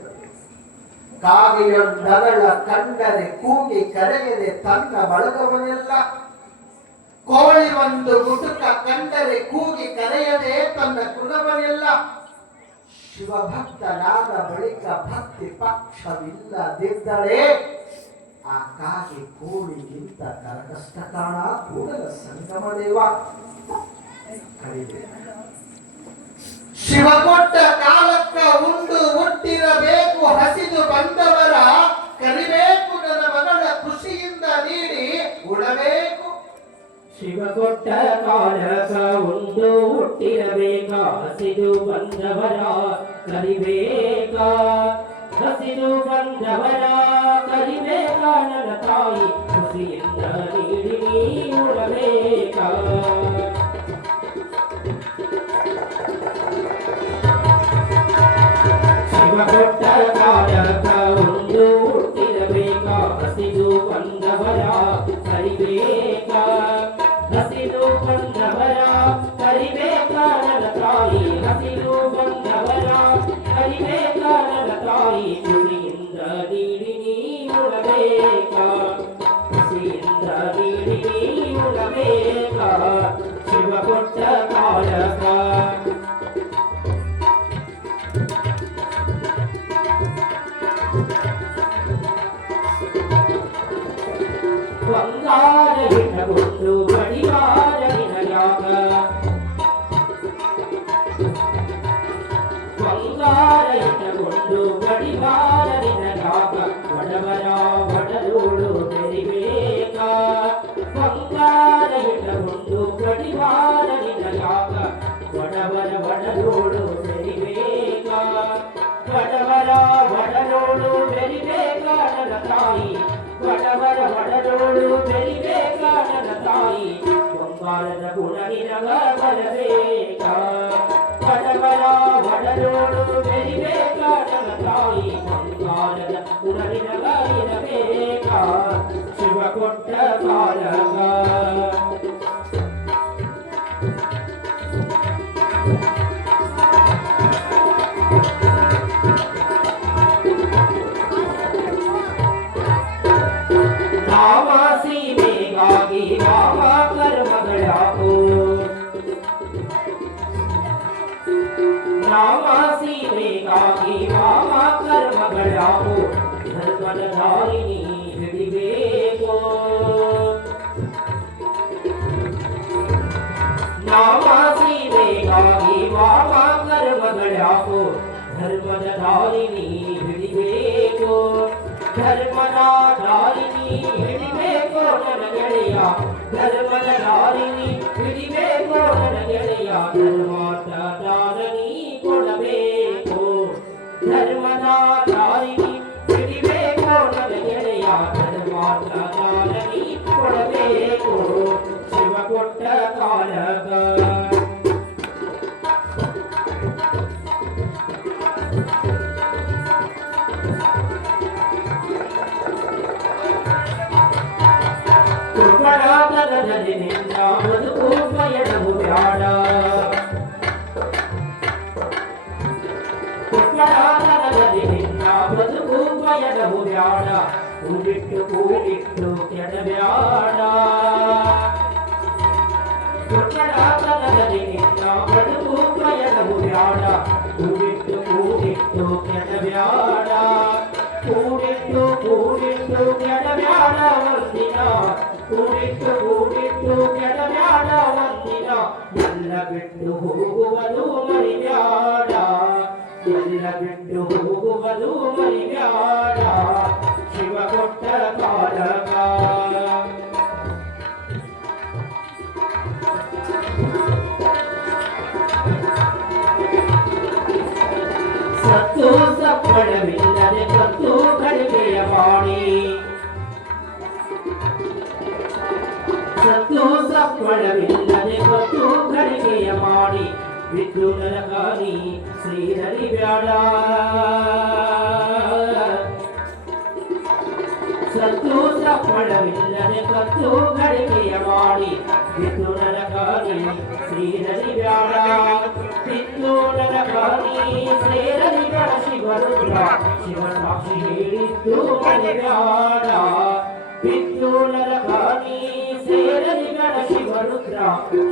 ಕಾಗೆಯೊಂದಗಳ ಕಂಡರೆ ಕೂಗಿ ಕರೆಯದೆ ತನ್ನ ಬಳಗವನ್ನೆಲ್ಲ, ಕೋಳಿ ಒಂದು ಗುಟುಕ ಕಂಡರೆ ಕೂಗಿ ಕರೆಯದೆ ತನ್ನ ಕುಲವನ್ನೆಲ್ಲ. ಶಿವಭಕ್ತನಾದ ಬಳಿಕ ಭಕ್ತಿ ಪಕ್ಷವಿಲ್ಲದಿದ್ದರೆ ಆ ಕಾಗೆ ಕೋಳಿಗಿಂತ ಕರಕಷ್ಟ ಕಾಣ ಕೂಡಲ ಸಂಗಮ ದೇವ. ಶಿವ ಕೊಟ್ಟ ಕಾಲಕ್ಕ ಉಂಡು ಹುಟ್ಟಿರಬೇಕು, ಹಸಿದು ಬಂದವರ ಕರಿಬೇಕು, ನನ್ನ ಮಗಳ ಖುಷಿಯಿಂದ ನೀಡಿ ಉಡಬೇಕು. ಶಿವ ಕೊಟ್ಟ ಕಾಲಕ ಉಂಡು ಹುಟ್ಟಿರಬೇಕ, ಹಸಿದು ಬಂದವರ ಕರಿಬೇಕ, ಹಸಿದು ಬಂದವರ ಕರಿಬೇಕ, ನನ್ನ ತಾಯಿ ಖುಷಿಯಿಂದ ನೀಡಿ ಉಡಬೇಕ. ಶಿವ ಕೊಟ್ಟ ಕಾಲಕ ಉಂಡು ಹುಟ್ಟಿರಬೇಕ, ಹಸಿದು ಬಂದವರ ಕರಿಬೇಕ, ಹಸಿದು ಬಂದವರ ಕರಿಬೇಕ, ನನ್ನ ತಾಯಿ ಹಸಿದು ಬಂದವರ ಕರಿಬೇಕ, ನನ್ನ ತಾಯಿ ಖುಷಿಯಿಂದ ನೀಡಿ ನೀಡಬೇಕ, ಖುಷಿಯಿಂದ ನೀಡಿ ನೀಡಬೇಕ. ಶಿವ ಕೊಟ್ಟ ಕಾಲಕ ಬಂಗಾರ ಇಟ್ಟುಕೊಂಡು ಬಡಿವಾರ ನಿನಗಾಗ, ಬಂಗಾರ ಇಟ್ಟುಕೊಂಡು ಬಡಿವಾರ ನಿನಗಾಗ, ಬಡವರ ಬಡಲೋಡು ಬೆರಿಬೇಕ, ಬಂಗಾರ ಇಟ್ಟುಕೊಂಡು ಬಡಿವಾರ ನಿನಗಾಗ, ಬಡವರ ಬಡಲೋಡು ಬೆರಿಬೇಕ, ಬಡವರ ಬಡಲೋಡು ಬೆರಿಬೇಕ, ನನ್ನ ತಾಯಿ ಬಡವರ ಬಡಲೋಡು ಬೆರಿಬೇಕ, ನನ್ನ ತಾಯಿ ಬಂಗಾರದ ಗುಣ ನಿನಗ ಬರಬೇಕ, ಬಡವರ ಬಡಲೋಡು ಬೆರಿಬೇಕ, ನನ್ನ ತಾಯಿ ಬಂಗಾರದ ಗುಣ ನಿನಗ ಇರಬೇಕ. ಶಿವ ಕೊಟ್ಟ ಕಾಲಕ ನಾಮ ಸೀಮೆಗಾಗಿ ನಾಮ ಕರ್ಮಗಳಾಗೋ, ನಾಮ ಸೀಮೆಗಾಗಿ ನಾಮ ಕರ್ಮಗಳಾಗೋ, ಧರ್ಮದ ದಾರಿನಿ ಹಿಡಿಬೇಕು, ನಾಮ ಸೀಮೆಗಾಗಿ ನಾಮ ಕರ್ಮಗಳಾಗೋ, ಧರ್ಮದ ದಾರಿನಿ ಹಿಡಿಬೇಕು, ಧರ್ಮದ ದಾರಿನಿ ಹಿಡಿಬೇಕು ನನ್ನ ಗೆಳೆಯ, ಧರ್ಮದ ದಾರಿನಿ ಹಿಡಿಬೇಕು ನನ್ನ ಗೆಳೆಯ, ಧರ್ಮದ ದಾರಿನಿ ಕೊಡಬೇಕು, ಧರ್ಮದ ದಾರಿನಿ ಹಿಡಿಬೇಕು ನನ್ನ ಗೆಳೆಯ, ಧರ್ಮದ ದಾರಿನಿ ಕೊಡಬೇಕು. ಶಿವ ಕೊಟ್ಟ ಕಾಲಕ ಕುಪ್ಪಳಾಗದಲ್ಲಿ ನಿನ್ನ ಬದುಕು ಪಯಣವು ಬ್ಯಾಡ, ಕುಪ್ಪಳಾಗದಲ್ಲಿ ನಿನ್ನ ಬದುಕು ಪಯಣವು ಬ್ಯಾಡ, ಕೂಡಿಟ್ಟು ಕೂಡಿಟ್ಟು ಕೆಡಬ್ಯಾಡ, ಕುಪ್ಪಳಾಗದಲ್ಲಿ ನಿನ್ನ ಬದುಕು ಬಯಲವು ಬ್ಯಾಡ ಕೂಡಿಟ್ಟು ಕೂಡಿಟ್ಟು ಕೆಡಬ್ಯಾಡ ಕೂಡಿಟ್ಟು ಕೂಡಿಟ್ಟು ಕೆಡಬ್ಯಾಡ ಒಂದಿನ ಕೂಡಿಟ್ಟು ಕೂಡಿಟ್ಟು ಕೆಡಬ್ಯಾಡ ಒಂದಿನ ಎಲ್ಲ ಬಿಟ್ಟು ಹೋಗುವುದು ಮರಿಬ್ಯಾಡ ಎಲ್ಲ ಬಿಟ್ಟು ಹೋಗುವುದು ಮರಿಬ್ಯಾಡ ಶಿವ ಕೊಟ್ಟ ಕಾಲಕ ಸತ್ತು ಸಪ್ಪಳವಿಲ್ಲದೆ ಕತ್ತು ಕಡಿಮೆಯ ಮಾಡಿ ಸತ್ತು ಸಪ್ಪಳವಿಲ್ಲದೆ ಕತ್ತು ಕಡಿಮೆಯ ಮಾಡಿ ಬಿದ್ದು ನರಕಾರಿ ಶ್ರೀಹರಿ ಬ್ಯಾಡ ಸತ್ತು ಸಪ್ಪಳವಿಲ್ಲದೆ ಕತ್ತು ಕಡಿಮೆಯ ಮಾಡಿ ಬಿದ್ದು ನರಕಾರಿ ಶ್ರೀಹರಿ ಬ್ಯಾಡ ಬಿದ್ದು ನರಕಾರಿ ಶ್ರೀಹರಿ ಬ್ಯಾಡ ಶಿವರುದ್ರ ಶಿವ ಸಾಕ್ಷಿ ಹೇಳಿದ್ದು ಮರಿಬ್ಯಾಡ ಬಿದ್ದು ನರಕಾರಿ ಶ್ರೀಹರಿ ಬ್ಯಾಡ ಶಿವರುದ್ರ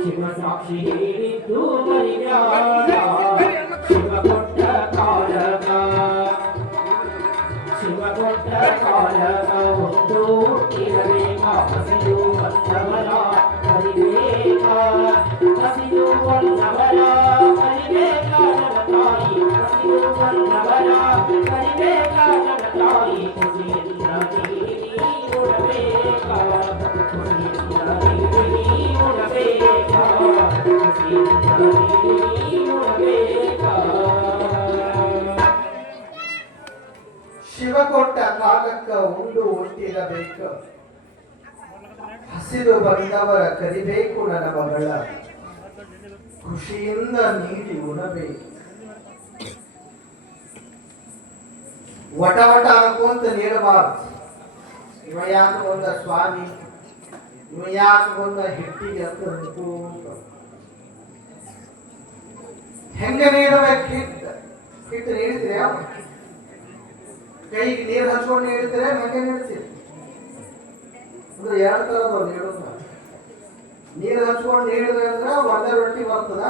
ಶಿವ ಸಾಕ್ಷಿ ಹೇಳಿದ್ದು ಮರಿಬ್ಯಾಡ ಶಿವ ಕೊಟ್ಟ ಕಾಲಕ ಶಿವ ಕೊಟ್ಟ ಕಾಲಕ ಒಂದು ಇರಬೇಕ ಹಸಿರು ಬಂದವರ ಕರಿಬೇಕ ಹಸಿರು ಬಂದವರ ಕರಿಬೇಕ ನನ್ನ ತಾಯಿ ಹಸಿರು ಬಂದವರ ಕರಿಬೇಕ ನನ್ನ ತಾಯಿ ಖುಷಿಯಿಂದ ನೀಡಿ ಉಡಬೇಕ ಖುಷಿಯಿಂದ ನೀಡಿ ಉಡಬೇಕ ಖುಷಿಯಿಂದ ನೀಡಿ ಉಡಬೇಕ ಶಿವ ಕೊಟ್ಟ ಕಾಲಕ್ಕ ಉಂಡು ಹುಟ್ಟಿರಬೇಕು ಹಸಿರು ಬಂದವರ ಕರಿಬೇಕು ನನ್ನ ಮಗಳ ಖುಷಿಯಿಂದ ನೀಡಿ ಉಣಬೇಕು ವಟ ವಟ ಅನ್ಕೊಂತ ನೀಡಬಾರ್ದು ಇವ ಯಾಕೆ ಬಂದ ಸ್ವಾಮಿ ಇವ ಯಾಕೆ ಬಂದ ಹಿಟ್ಟಿಗೆ ಅಂತ ಅನ್ಕೋತ ಹೆಂಗ ನೀಡಬೇಕು ಹಿಟ್ಟು ನೀಡಿದ್ರೆ ಕೈಗೆ ನೀರು ಹಚ್ಕೊಂಡು ನೀಡಿದ್ರೆ ಹೆಂಗೆ ನೀಡ್ತೀರಿ ಅಂದ್ರೆ ಎರಡು ತರದವ ನೀಡೋದು ನೀರು ಹಚ್ಕೊಂಡು ನೀಡಿದ್ರೆ ಅಂದ್ರೆ ಒಂದೇ ರೊಟ್ಟಿ ಬರ್ತದ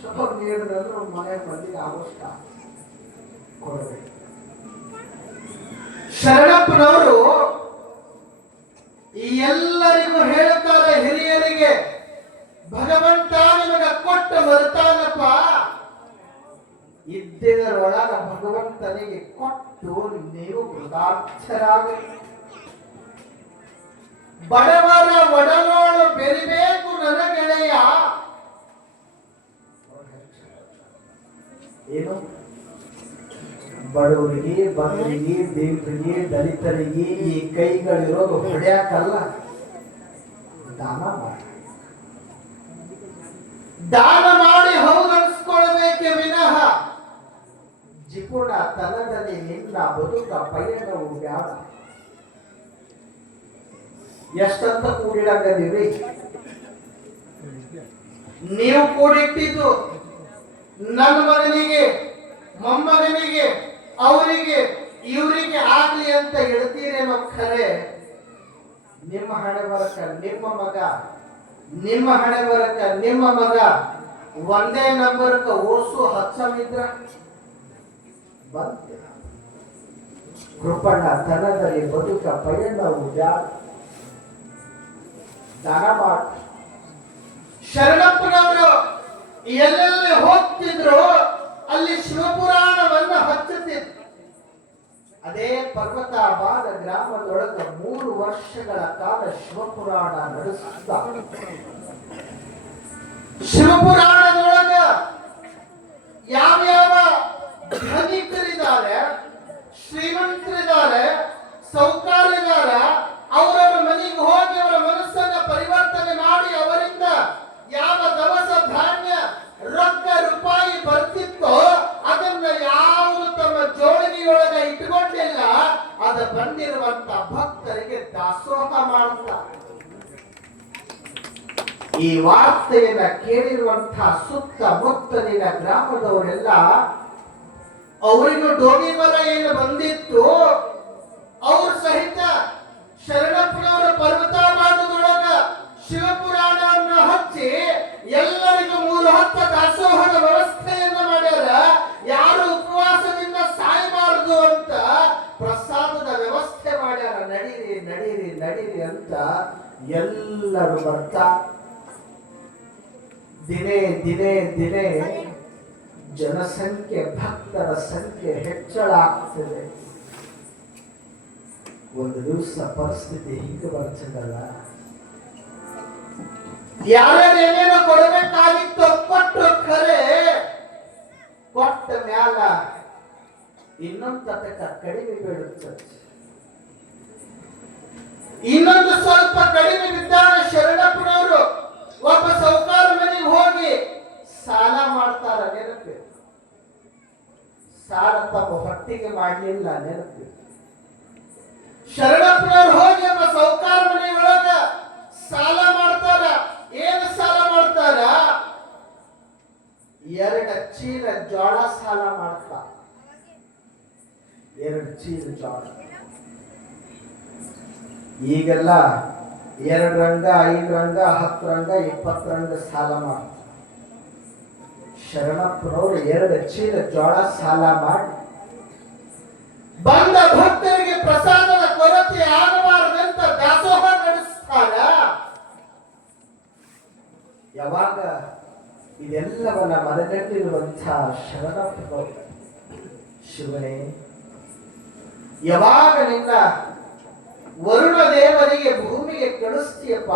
ಸ್ವಲ್ಪ ನೀಡಿದ್ರೆ ಅಂದ್ರೆ ಮನೆ ಮಂದಿಗೆ ಆಗೋಷ್ಟ ಕೊಡಬೇಕು ಶರಣಪ್ಪನವರು ಈ ಎಲ್ಲರಿಗೂ ಹೇಳುತ್ತಾರೆ ಹಿರಿಯರಿಗೆ ಭಗವಂತ ನಿಮಗೆ ಕೊಟ್ಟ ಮರುತಾನಪ್ಪ ಇದ್ದರೊಳಗ ಭಗವಂತನಿಗೆ ಕೊಟ್ಟು ನೀವು ಕೃತಾರ್ಥರಾಗಲಿ ಬಡವರ ಒಡಲೋಳು ಬೆರಿಬೇಕು ನನ್ನ ಗೆಳೆಯ ಏನು ಬಡವರಿಗೆ ಬಡವರಿಗೆ ದೇವರಿಗೆ ದಲಿತರಿಗೆ ಈ ಕೈಗಳಿರೋದು ಹೊಡ್ಯಾಕಲ್ಲ ದಾನ ಮಾಡಿ ದಾನ ಮಾಡಿ ಹೌದು ಅನ್ಸ್ಕೊಳ್ಬೇಕೆ ವಿನಃ ಜಿಪುಣ ತನದಲ್ಲಿ ನಿನ್ನ ಬದುಕ ಪಯಣವು ಬ್ಯಾಡ ಎಷ್ಟಂತ ಕೂಡಿಡಂಗದೀವಿ ನೀವು ಕೂಡಿಟ್ಟಿದ್ದು ನನ್ನ ಮಗನಿಗೆ ಮೊಮ್ಮಗನಿಗೆ ಅವರಿಗೆ ಇವರಿಗೆ ಆಗ್ಲಿ ಅಂತ ಇಡ್ತೀರೇನೋ ಖರೆ ನಿಮ್ಮ ಹಣೆ ಬರಕ ನಿಮ್ಮ ಮಗ ನಿಮ್ಮ ಹಣೆ ಬರಕ ನಿಮ್ಮ ಮಗ ಒಂದೇ ನಂಬರ್ಕ ಓಸು ಹಚ್ಚಮಿದ್ರ ಬಂತೆ ಕೃಪಣ ತನದಲ್ಲಿ ಬದುಕ ಪಯಣವು ಬ್ಯಾಡ ದಾನ ಮಾಡ ಶರಣಪ್ಪನವರು ಎಲ್ಲೆಲ್ಲಿ ಹೋಗ್ತಿದ್ರು ಅಲ್ಲಿ ಶಿವಪುರಾಣವನ್ನ ಹಚ್ಚುತ್ತಿದ್ರು ಅದೇ ಪರ್ವತಾಬಾದ ಗ್ರಾಮದೊಳಗ 3 ವರ್ಷಗಳ ಕಾಲ ಶಿವಪುರಾಣ ನಡೆಸುತ್ತ ಶಿವಪುರಾಣದೊಳಗ ಯಾವ್ಯಾವ ಧನಿಕರಿದ್ದಾರೆ ಶ್ರೀಮಂತರಿದ್ದಾರೆ ಸೌಕರ್ಯಗಾರ ಅವರವರ ಮನೆಗೆ ಹೋಗಿ ಅವರ ಮನಸ್ಸನ್ನ ಪರಿವರ್ತನೆ ಮಾಡಿ ಅವರಿಂದ ಯಾವ ದವಸ ಧಾನ್ಯ ರೊಕ್ಕ ರೂಪಾಯಿ ಬರ್ತಿತ್ತೋ ಅದನ್ನ ಯಾವ ತಮ್ಮ ಜೋಳಿಗೆಯೊಳಗ ಇಟ್ಟುಕೊಂಡಿಲ್ಲ ಅದ ಬಂದಿರುವಂತ ಭಕ್ತರಿಗೆ ದಾಸೋಹ ಮಾಡುತ್ತಾರೆ ಈ ವಾರ್ತೆಯನ್ನ ಕೇಳಿರುವಂತಹ ಸುತ್ತಮುತ್ತಲಿನ ಗ್ರಾಮದವರೆಲ್ಲ ಅವರಿಗೂ ಡೋಗಿ ಬರ ಏನು ಬಂದಿತ್ತು ಅವ್ರ ಸಹಿತ ಶರಣಪ್ಪನವರ ಪರ್ವತಾಬಾದದೊಳಗ ಶಿವಪುರಾಣವನ್ನು ಹಚ್ಚಿ ಎಲ್ಲರಿಗೂ ನಡೀರಿ ಅಂತ ಎಲ್ಲರೂ ಬರ್ತಾ ದಿನೇ ದಿನೇ ದಿನೇ ಜನಸಂಖ್ಯೆ ಭಕ್ತರ ಸಂಖ್ಯೆ ಹೆಚ್ಚಳ ಆಗ್ತದೆ. ಒಂದು ದಿವಸ ಪರಿಸ್ಥಿತಿ ಹೀಗೆ ಬರ್ತದಲ್ಲ, ಯಾರೇನೇನೋ ಕೊಡಬೇಕಾಗಿತ್ತು ಕೊಟ್ಟರು ಖರೆ, ಕೊಟ್ಟ ಮ್ಯಾಲ ಇನ್ನೊಂದು ತಟಕ ಕಡಿಮೆ ಬೀಳುತ್ತದೆ. ಇನ್ನೊಂದು ಸ್ವಲ್ಪ ಕಡಿಮೆ ಬಿದ್ದಾಗ ಶರಣಪ್ಪನವರು ಒಬ್ಬ ಸೌಕಾರ ಮನೆಗೆ ಹೋಗಿ ಸಾಲ ಮಾಡ್ತಾರ. ನೆನಪು, ಸಾಲ ತಮ್ಮ ಹೊಟ್ಟಿಗೆ ಮಾಡಲಿಲ್ಲ. ನೆನಪು, ಶರಣಪ್ಪನವ್ರು ಹೋಗಿ ಒಬ್ಬ ಸೌಕಾರ ಮನೆಯೊಳಗ ಸಾಲ ಮಾಡ್ತಾರ. ಏನು ಸಾಲ ಮಾಡ್ತಾರ? 2 ಚೀಲ ಜೋಳ ಸಾಲ ಮಾಡ್ತಾರ. 2 ಚೀಲ ಜೋಳ. ಈಗೆಲ್ಲ 2 ರಂಗ, 5 ರಂಗ, 10 ರಂಗ, 20 ರಂಗ ಸಾಲ ಮಾಡ್ತಾರೆ. ಶರಣಪ್ಪನವರು 2 ಚೀಲ ಜೋಳ ಸಾಲ ಮಾಡಿ ಬಂದ ಭಕ್ತರಿಗೆ ಪ್ರಸಾದದ ಕೊರತೆ ಆಗಬಾರದಂತ ದಾಸೋಹ ನಡೆಸ್ತಾರ. ಯಾವಾಗ ಇದೆಲ್ಲವನ್ನ ಮನಗಂಡಿರುವಂತಹ ಶರಣಪ್ಪನವರು, ಶಿವನೇ, ಯಾವಾಗ ನಿನ್ನ ವರುಣ ದೇವರಿಗೆ ಭೂಮಿಗೆ ಕಳಿಸ್ತೀಯಪ್ಪ,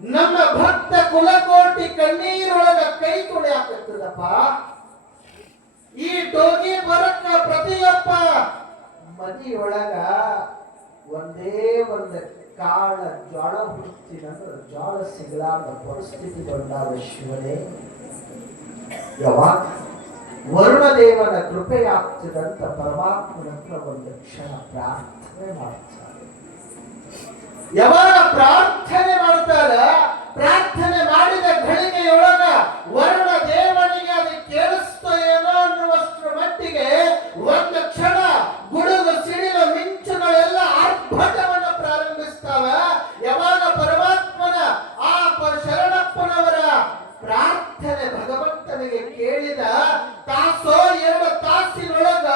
ನಮ್ಮ ಭಕ್ತ ಕುಲಕೋಟಿ ಕಣ್ಣೀರೊಳಗ ಕೈ ತೊಳೆಯಾಕತ್ತದಪ್ಪ. ಈ ಟೋಗಿ ಬರಕ್ಕ ಪ್ರತಿಯೊಬ್ಬ ಮನೆಯೊಳಗ ಒಂದೇ ಒಂದು ಕಾಳ ಜ್ವಾಳ ಹುಡುಕ್ತೀನಂದ್ರೆ ಜ್ವಾಳ ಸಿಗಲಾದ ಪರಿಸ್ಥಿತಿ ಬಂದಾದ ಶಿವನೇ, ಯಾವಾಗ ವರುಣ ದೇವನ ಕೃಪೆ ಆಗ್ತದಂತ ಪರಮಾತ್ಮನ ಒಂದು ಕ್ಷಣ ಪ್ರಾರ್ಥನೆ ಮಾಡ್ತಾರೆ. ಯಾವಾಗ ಪ್ರಾರ್ಥನೆ ಮಾಡ್ತಾರ, ಪ್ರಾರ್ಥನೆ ಮಾಡಿದ ಘಳಿಗೆಯೊಳಗ ವರುಣ ದೇವನಿಗೆ ಅದು ಕೇಳಿಸ್ತೋ ಏನೋ ಅನ್ನುವಷ್ಟರ ಮಟ್ಟಿಗೆ ಒಂದು ಕ್ಷಣ ಗುಡುಗು ಸಿಡಿಲು ಮಿಂಚುಗಳೆಲ್ಲ ಆರ್ಭಟವನ್ನು ಪ್ರಾರಂಭಿಸ್ತಾವ. ಯಾವಾಗ ಪರಮಾತ್ಮನ ಆ ಶರಣಪ್ಪನವರ ಪ್ರಾರ್ಥನೆ ಭಗವಂತನಿಗೆ ಕೇಳಿದ ತಾಸೋ 2 ತಾಸಿನೊಳಗ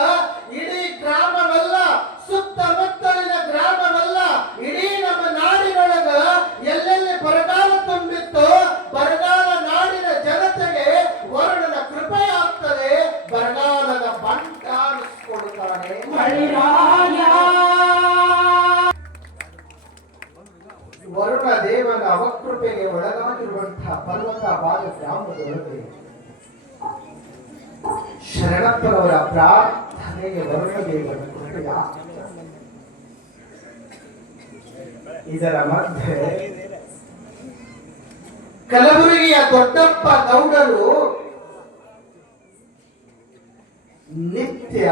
ಇಡೀ ಗ್ರಾಮವಲ್ಲ, ಸುತ್ತಮುತ್ತಲಿನ ಗ್ರಾಮವಲ್ಲ, ಇಡೀ ನಮ್ಮ ನಾಡಿನೊಳಗ ಎಲ್ಲೆಲ್ಲಿ ಬರಗಾಲ ತುಂಬಿತ್ತು, ಬರಗಾಲ ನಾಡಿನ ಜನತೆಗೆ ವರುಣನ ಕೃಪೆ ಆಗ್ತದೆ. ಬರಗಾಲದ ಬಂಟ ಅನಿಸ್ಕೊಡುತ್ತಾನೆ ವರುಣ ದೇವನ ಅವಕೃಪೆಗೆ ಒಳಗಾಗಿರುವಂತಹ ಪರ್ವತಾಬಾದ ಗ್ರಾಮದೊಳಗೆ ಶರಣಪ್ಪನವರ ಪ್ರಾರ್ಥನೆಗೆ ವರುಣ ದೇವನ ಕೃಪೆಯ. ಇದರ ಮಧ್ಯೆ ಕಲಬುರಗಿಯ ದೊಡ್ಡಪ್ಪ ಗೌಡರು ನಿತ್ಯ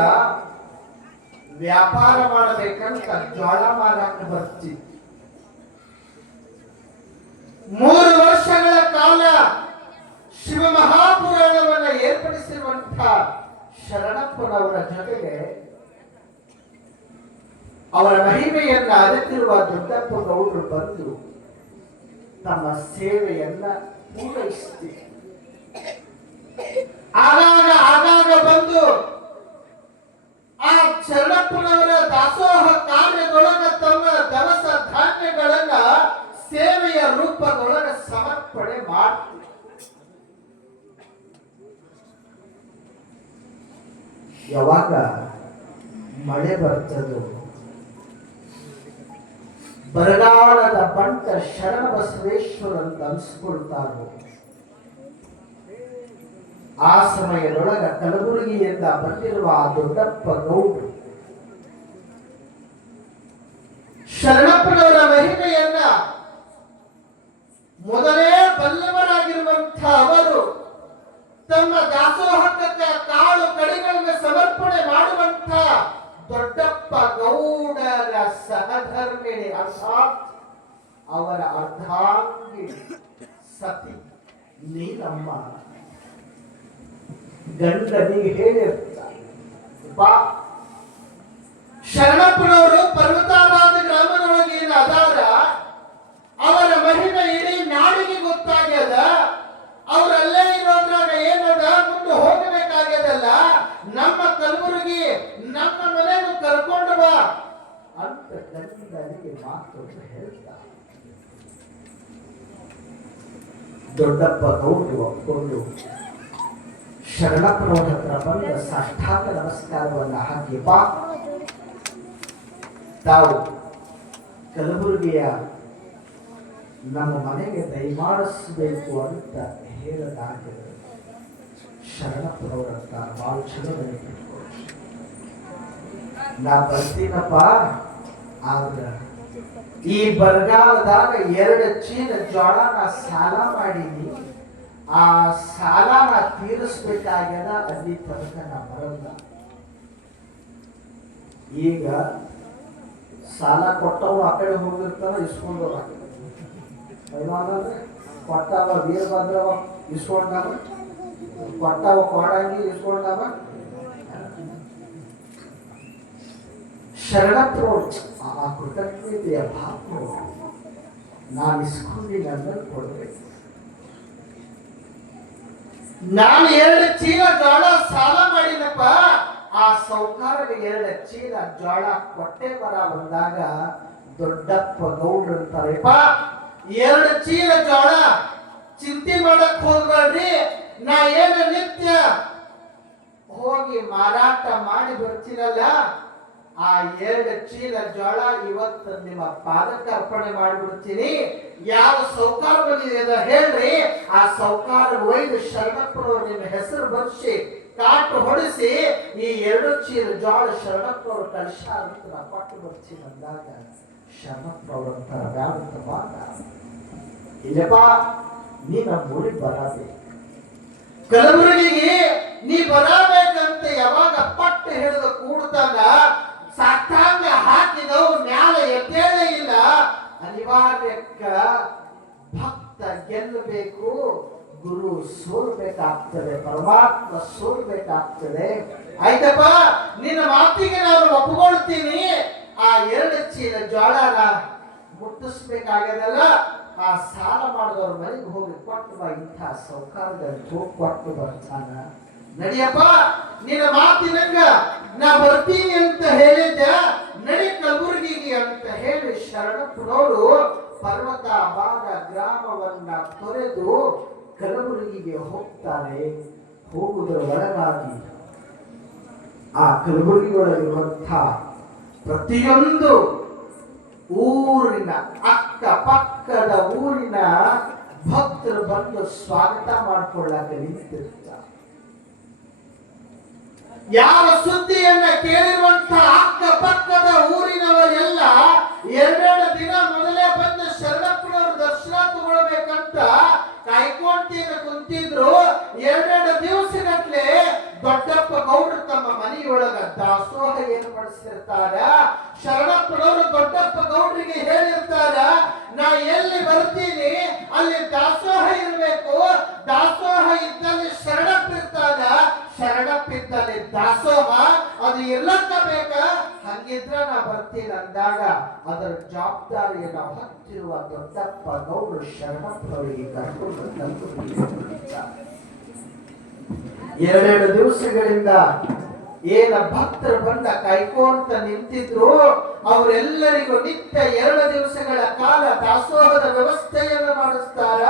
ವ್ಯಾಪಾರ ಮಾಡಬೇಕಂತ ಜ್ವಾಳ ಮಾರಾಟ ಬರ್ತಿತ್ತು. 3 ವರ್ಷಗಳ ಕಾಲ ಶಿವ ಮಹಾಪುರಾಣವನ್ನು ಏರ್ಪಡಿಸಿರುವಂತಹ ಶರಣಪ್ಪನವರ ಜೊತೆಗೆ ಅವರ ಮಹಿಮೆಯನ್ನ ಅರಿತಿರುವ ದೊಡ್ಡಪ್ಪ ಗೌಡರು ಬಂದು ತಮ್ಮ ಸೇವೆಯನ್ನ ಪೂರೈಸುತ್ತಾರೆ. ಆಗಾಗ ಬಂದು ಆ ಶರಣಪ್ಪನವರ ದಾಸೋಹ ಕಾರ್ಯದೊಳಗ ತಮ್ಮ ದವಸ ಧಾನ್ಯಗಳನ್ನ ಸೇವೆಯ ರೂಪದೊಳಗ ಸಮರ್ಪಣೆ ಮಾಡ್ತಾರೆ. ಯಾವಾಗ ಮಳೆ ಬರ್ತದೋ, ಬರಗಾಲದ ಬಂಟ ಶರಣ ಬಸವೇಶ್ವರ ಅಂತ ಅನ್ಸ್ಕೊಳ್ತಾರೋ, ಆ ಸಮಯದೊಳಗ ಕಲಬುರಗಿಯಿಂದ ಬಂದಿರುವ ಆ ದೊಡ್ಡಪ್ಪ ಗೌಡ್ರು ಶರಣಪ್ಪನವರ ಮಹಿಮೆಯನ್ನ ಮೊದಲೇ ಬಲ್ಲವರಾಗಿರುವಂತಹ ಅವರು ತಮ್ಮ ದಾಸೋಹಕ್ಕೆ ಕಾಳು ಕಡಿಗಳನ್ನು ಸಮರ್ಪಣೆ ಮಾಡುವಂತಹ ದೊಡ್ಡಪ್ಪ ಗೌಡರ ಸಹಧರ್ಮಿಣಿ ಅರ್ಥಾತ್ ಅವರ ಅರ್ಧಾಂಗಿ ಸತಿ ನೀನಮ್ಮ ಗಂಡನಿಗೆ ಹೇಳಿರ್ತಾರೆ, ಬಾ ಶರಣಪ್ಪನವರು ಪರ್ವತಾಬಾದ ಗ್ರಾಮದೊಳಗೆ ಏನು ಅದಾರ, ಅವರ ಮಹಿಮೆ ಇಡೀ ನಾಡಿಗೆ ಗೊತ್ತಾಗ್ಯದ. ಅವರಲ್ಲೇ ಇರೋದ್ರಾಗ ಏನದ ಮುಂದೆ ಹೋಗಬೇಕಾಗ್ಯದಲ್ಲ, ನಮ್ಮ ಕಲಬುರಗಿ ನಮ್ಮ ಮನೆಗೂ ಕರ್ಕೊಂಡು ಬಾ ಅಂತ ಗಂಡನಿಗೆ ಮಾತೊಂದು ಹೇಳ್ತಾ ದೊಡ್ಡಪ್ಪ ಗೌಡ್ರು ಒಪ್ಕೊಂಡು ಶರಣಪ್ಪನವರ ಹತ್ರ ಬಂದ ಸಾಷ್ಟಾಂಗ ನಮಸ್ಕಾರವನ್ನ ಹಾಕಿ ಬಾ ತಾವು ಕಲಬುರಗಿಯ ನಮ್ಮ ಮನೆಗೆ ದಯಮಾಡಿಸಬೇಕು ಅಂತ ಹೇಳದಾಗ ಶರಣಪ್ಪನವರಂತ ಭಾಳ ಚಲೋ ನಾ ಬರ್ತೀನಪ್ಪ. ಆದ್ರ ಈ ಬರಗಾಲದಾಗ 2 ಚೀಲ ಜೋಳ ನಾ ಸಾಲ ಮಾಡೀನಿ, ಆ ಸಾಲ ನಾ ತೀರಿಸ್ಬೇಕಾಗ್ಯದ, ಅಲ್ಲಿ ತನಕ ನಾ ಬರಲ್ಲ. ಈಗ ಸಾಲ ಕೊಟ್ಟವು ಆ ಕಡೆ ಹೋಗಿರ್ತಾರ, ಇಸ್ಕೊಂಡವ ಕೊಟ್ಟವ ವೀರಭದ್ರವ ಇಸ್ಕೊಂಡವ, ಕೊಟ್ಟವ ಕೊಡಂಗಿ ಇಸ್ಕೊಂಡವ. ಶರಣಪ್ಪರು ಆ ಕೃತಜ್ಞತೆಯ ಭಾವ ನಾನು ಇಸ್ಕೊಂಡಿಲ್ಲ ಅಂದ್ರೆ ಕೊಡ್ಬೇಕು. ನಾನು 2 ಚೀಲ ಜೋಳ ಸಾಲ ಮಾಡಿನಪ್ಪ, ಆ ಸೌಕಾರಿಗೆ 2 ಚೀಲ ಜೋಳ ಕೊಟ್ಟೆ ಬರ ಬಂದಾಗ ದೊಡ್ಡಪ್ಪ ಗೌಡ್ರು ಅಂತಾರೆಪ್ಪ, 2 ಚೀಲ ಜೋಳ ಚಿಂತೆ ಮಾಡಕ್ ಹೋಗ್ಬೇಡ್ರಿ, ನಾ ಏನು ನಿತ್ಯ ಹೋಗಿ ಮಾರಾಟ ಮಾಡಿ ಬರ್ತೀನಲ್ಲ, ಆ 2 ಚೀಲ ಜೋಳ ಇವತ್ತು ನಿಮ್ಮ ಪಾದಕ್ಕೆ ಅರ್ಪಣೆ ಮಾಡಿಬಿಡ್ತೀನಿ. ಯಾವ ಸೌಕಾರ ಬಂದಿದೆ ಹೇಳ್ರಿ, ಆ ಸೌಕಾರ ಒಯ್ದು ಶರಣಪ್ಪನವ್ರು ನಿಮ್ಮ ಹೆಸರು ಬರ್ಸಿ ಕಾಟು ಹೊಡಿಸಿ ಈ 2 ಚೀಲ ಜೋಳ ಶರಣಪ್ಪನವ್ರು ಕಳಿಸ ಅಂತ ನಾ ಕೊಟ್ಟು ಬರ್ತೀನಿ ಅಂದಾಗ ಶರಣಪ್ಪನವ್ರಂತ ವ್ಯಾವಂತ ಮಾತ ಇಲ್ಲಪ್ಪ, ನೀ ನಮ್ಮ ಊರಿಗೆ ಬರಬೇಕು, ಕಲಬುರಗಿಗೆ ನೀ ಬರಬೇಕಂತ ಯಾವಾಗ ಪಟ್ಟು ಹಿಡಿದು ಕೂಡ್ದಾಗ ಸಾಷ್ಟಾಂಗ ಹಾಕಿದವು ಮ್ಯಾಲ ಎದ್ದೇಳೇ ಇಲ್ಲ. ಅನಿವಾರ್ಯಕ್ಕ ಭಕ್ತ ಗೆಲ್ಲಬೇಕು, ಗುರು ಸೋಲ್ಬೇಕಾಗ್ತದೆ, ಪರಮಾತ್ಮ ಸೋಲ್ಬೇಕಾಗ್ತದೆ. ಆಯ್ತಪ್ಪ, ನಿನ್ನ ಮಾತಿಗೆ ನಾನು ಒಪ್ಪಿಕೊಳ್ತೀನಿ. ಆ 2 ಚೀಲ ಜೋಳನ ಮುಟ್ಟಿಸ್ಬೇಕಾಗ್ಯದಲ್ಲ, ಆ ಸಾಲ ಮಾಡಿದವ್ರ ಮನೆಗೆ ಹೋಗಿ ಕೊಟ್ಟು ಬಾ, ಇಂಥ ಸೌಕಾರದಲ್ಲಿ ಹೋಗಿ ಕೊಟ್ಟು ಬರ್ತಾನ. ನಡಿಯಪ್ಪ, ನಿನ್ನ ಮಾತಿನಂಗ ನಾ ಬರ್ತೀನಿ ಅಂತ ಹೇಳಿದ್ದ, ನಡಿ ಕಲಬುರಗಿಗೆ ಅಂತ ಹೇಳಿ ಶರಣಪ್ಪನವರು ಪರ್ವತ ಭಾಗ ಗ್ರಾಮವನ್ನ ತೊರೆದು ಕಲಬುರಗಿಗೆ ಹೋಗ್ತಾರೆ. ಹೋಗುವುದರ ಒಳಗಾಗಿ ಆ ಕಲಬುರಗಿಯೊಳಗಿರುವಂಥ ಪ್ರತಿಯೊಂದು ಊರಿನ ಅಕ್ಕ ಪಕ್ಕದ ಊರಿನ ಭಕ್ತರು ಬಂದು ಸ್ವಾಗತ ಮಾಡಿಕೊಳ್ಳಕ್ಕೆ ನಿಂತಿರ್ತಾರೆ. ಯಾವ ಸುದ್ದಿಯನ್ನ ಕೇಳಿರುವಂತ ಅಕ್ಕ ಪಕ್ಕದ ಊರಿನವರೆಲ್ಲ 2 ದಿನ ಮೊದಲೇ ಬಂದು ಶರಣಪ್ಪನವ್ರ ದರ್ಶನ ತಗೊಳ್ಬೇಕಂತ ಕಾಯ್ಕೊಂಡೇನ ಕುಂತಿದ್ರು. 2 ದಿವಸಗಟ್ಲೆ ದೊಡ್ಡಪ್ಪ ಗೌಡ್ರು ತಮ್ಮ ಮನೆಯೊಳಗ ದಾಸೋಹ ಏರ್ಪಡಿಸಿರ್ತಾರ. ಶರಣಪ್ಪನವರು ದೊಡ್ಡಪ್ಪ ಗೌಡ್ರಿಗೆ ಹೇಳಿರ್ತಾರ, ನಾ ಎಲ್ಲಿ ಬರ್ತೀನಿ ಅಲ್ಲಿ ದಾಸೋಹ ಇರಬೇಕು, ದಾಸೋಹ ಇದ್ದಲ್ಲಿ ಶರಣಪ್ಪ ಇರ್ತಾರ, ಶರಣಪ್ಪ ಇದ್ದಲ್ಲಿ ದಾಸೋಹ, ಅದು ಇರ್ಲಕ್ಕ ಬೇಕ, ಹಂಗಿದ್ರ ನಾ ಬರ್ತೀನಿ ಅಂದಾಗ ಅದರ ಜವಾಬ್ದಾರಿಯನ್ನು ಹೊತ್ತಿರುವ ದೊಡ್ಡಪ್ಪ ಗೌಡ್ರು ಶರಣಪ್ಪನವರಿಗೆ ಕರ್ಕೊಂಡು 2 ದಿವಸಗಳಿಂದ ಏನ ಭಕ್ತರು ಬಂದ ಕಾಯ್ಕೊಂತ ನಿಂತಿದ್ರು, ಅವರೆಲ್ಲರಿಗೂ ನಿತ್ಯ 2 ದಿವಸಗಳ ಕಾಲ ದಾಸೋಹದ ವ್ಯವಸ್ಥೆಯನ್ನು ಮಾಡಿಸ್ತಾರ.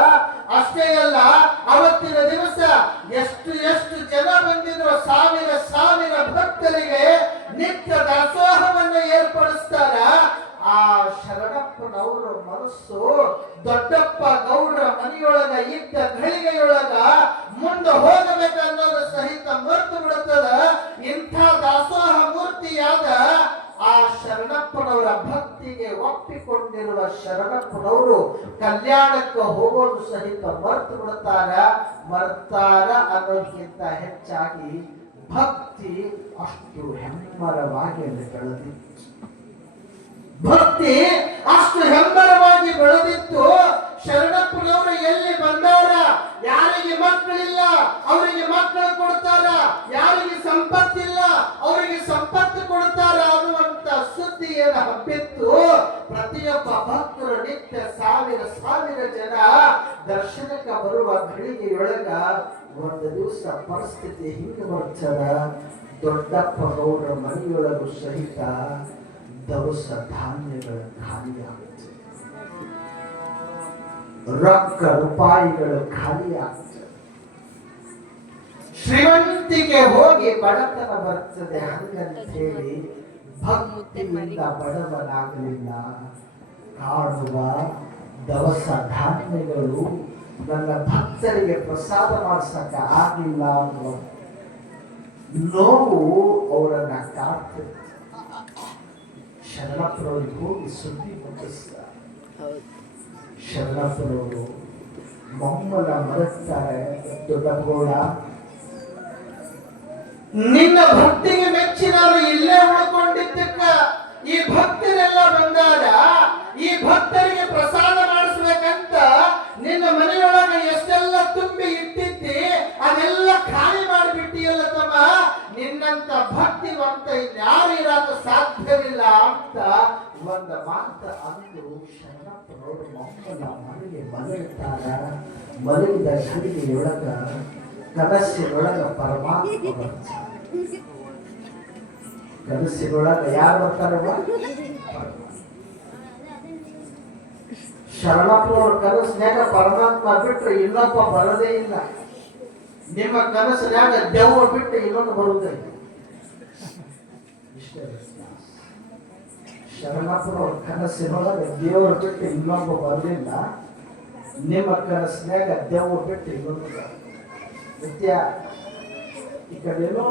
ಅಷ್ಟೇ ಅಲ್ಲ, ಅವತ್ತಿನ ದಿವಸ ಎಷ್ಟು ಜನ ಬಂದಿದ್ರು, ಸಾವಿರ ಭಕ್ತರಿಗೆ ನಿತ್ಯ ದಾಸೋಹವನ್ನು ಏರ್ಪಡಿಸ್ತಾರ. ಆ ಶರಣಪ್ಪನವರ ಮನಸ್ಸು ದೊಡ್ಡಪ್ಪ ಗೌಡ್ರ ಮನೆಯೊಳಗ ಇದ್ದ ಘಳಿಗೆಯೊಳಗ ಮುಂದೆ ಹೋಗಬೇಕನ್ನೋದು ಸಹಿತ ಮರೆತು ಬಿಡುತ್ತದ. ಇಂಥ ದಾಸೋಹ ಮೂರ್ತಿಯಾದ ಆ ಶರಣಪ್ಪನವರ ಭಕ್ತಿಗೆ ಒಪ್ಪಿಕೊಂಡಿರುವ ಶರಣಪ್ಪನವರು ಕಲ್ಯಾಣಕ್ಕೆ ಹೋಗೋದು ಸಹಿತ ಮರೆತು ಮರ್ತಾರ ಅನ್ನೋದಕ್ಕಿಂತ ಹೆಚ್ಚಾಗಿ ಭಕ್ತಿ ಅಷ್ಟು ಹೆಮ್ಮರವಾಗಿ ಬೆಳೆದಿತ್ತು. ಭಕ್ತಿ ಅಷ್ಟು ಹೆಮ್ಮರವಾಗಿ ಬೆಳೆದಿತ್ತು. ಶರಣಪ್ಪನವರು ಎಲ್ಲಿ ಬಂದಾರ, ಯಾರಿಗೆ ಮಕ್ಕಳಿಲ್ಲ ಅವರಿಗೆ ಮಕ್ಕಳು ಕೊಡ್ತಾರ, ಯಾರಿಗೆ ಸಂಪತ್ತಿಲ್ಲ ಅವರಿಗೆ ಸಂಪತ್ತು ಕೊಡ್ತಾರ ಅನ್ನುವಂತ ಸುದ್ದಿಯನ್ನು ಹಬ್ಬಿತ್ತು. ಪ್ರತಿಯೊಬ್ಬ ಭಕ್ತರು ನಿತ್ಯ ಸಾವಿರ ಜನ ದರ್ಶನಕ್ಕೆ ಬರುವ ಘಳಿಗೆಯೊಳಗ ಒಂದು ದಿವಸ ಪರಿಸ್ಥಿತಿ ಹಿಂಗೆ ಬರ್ತದ. ದೊಡ್ಡಪ್ಪ ಗೌಡ್ರ ಮನೆಯೊಳಗೂ ಸಹಿತ ದವಸ ಧಾನ್ಯಗಳ ಖಾಲಿಯಾಗುತ್ತೆ, ರೊಕ್ಕ ರೂಪಾಯಿಗಳು ಖಾಲಿಯಾಗುತ್ತೆ, ಶ್ರೀಮಂತಿಗೆ ಹೋಗಿ ಬಡತನ ಬರ್ತದೆ. ಹಂಗಂತ ಹೇಳಿ ಭಕ್ತಿಯಿಂದ ಬಡವನಾಗಲಿಲ್ಲ. ಕಾಣುವ ದವಸ ಧಾನ್ಯಗಳು ನನ್ನ ಭಕ್ತರಿಗೆ ಪ್ರಸಾದ ಮಾಡಿಸಕ ಆಗಿಲ್ಲ ಅನ್ನೋ ನೋವು ಅವರನ್ನ ಕಾಡ್ತದೆ. ಶರಣಪ್ಪನವ್ರಿಗೆ ಹೋಗಿ ಸುದ್ದಿ ಮುಟ್ಟಿಸ್ತಾರೆ. ಶರಣಪ್ಪನವರು ಮೊಮ್ಮಲ ಮರೆಸ್ತಾರೆ. ದೊಡ್ಡಗೌಡ, ನಿನ್ನ ಭಕ್ತಿಗೆ ಮೆಚ್ಚಿ ನಾನು ಇಲ್ಲೇ ಉಳ್ಕೊಂಡಿದ್ದಕ್ಕ ಈ ಭಕ್ತರೆಲ್ಲ ಬಂದಾಗ ಈ ಭಕ್ತರಿಗೆ ಪ್ರಸಾದ ಮಾಡಿಸ್ಬೇಕಂತ ನಿನ್ನ ಮನೆಯೊಳಗೆ ಎಷ್ಟೆಲ್ಲ ತುಂಬಿ ಇಟ್ಟಿದ್ದಿ ಅದೆಲ್ಲ ಖಾಲಿ ಮಾಡಿಬಿಟ್ಟಿಯಲ್ಲ ತಮ್ಮ. ನಿನ್ನಂತ ಭಕ್ತಿವಂತ ಇನ್ಯಾರು ಇರಾಕ ಸಾಧ್ಯವಿಲ್ಲ ಅಂತ ಒಂದು ಮಾತು ಅಂದು ಶರಣಪ್ಪನವರು ಮೊಮ್ಮಲ ಮನೆಗೆ ಮಲಗುತ್ತಾರ. ಮಲಗಿದ ಕಿಡಿಗೆಯೊಳಗ ಕನಸಿನೊಳಗ ಪರಮಾತ್ಮ ಬರ್ತಾರೆ. ಕನಸಿನೊಳಗ ಯಾರು ಬರ್ತಾರವ? ಶರಣಪ್ಪನವ್ರ ಕನಸಿನ್ಯಾಗ ಪರಮಾತ್ಮ ಬಿಟ್ಟರೆ ಇನ್ನೊಬ್ಬ ಬರೋದೇ ಇಲ್ಲ. ನಿಮ್ಮ ಕನಸಿನ್ಯಾಗ ದೆವ್ವ ಬಿಟ್ಟು ಇನ್ನೊಂದು ಬರುವುದೇ ಇಲ್ಲ. ಇಷ್ಟೇ ಶರಣಪ್ಪನವ್ರ ಕನಸಿನೊಳಗ ದೇವರು ಬಿಟ್ಟು ಇನ್ನೊಬ್ಬ ಬರಲಿಲ್ಲ. ನಿಮ್ಮ ಕನಸಿನ್ಯಾಗ ದೆವ್ವ ಬಿಟ್ಟು ಇನ್ನೊಂದು ನಿತ್ಯ ಈ ಕಡೆನೂ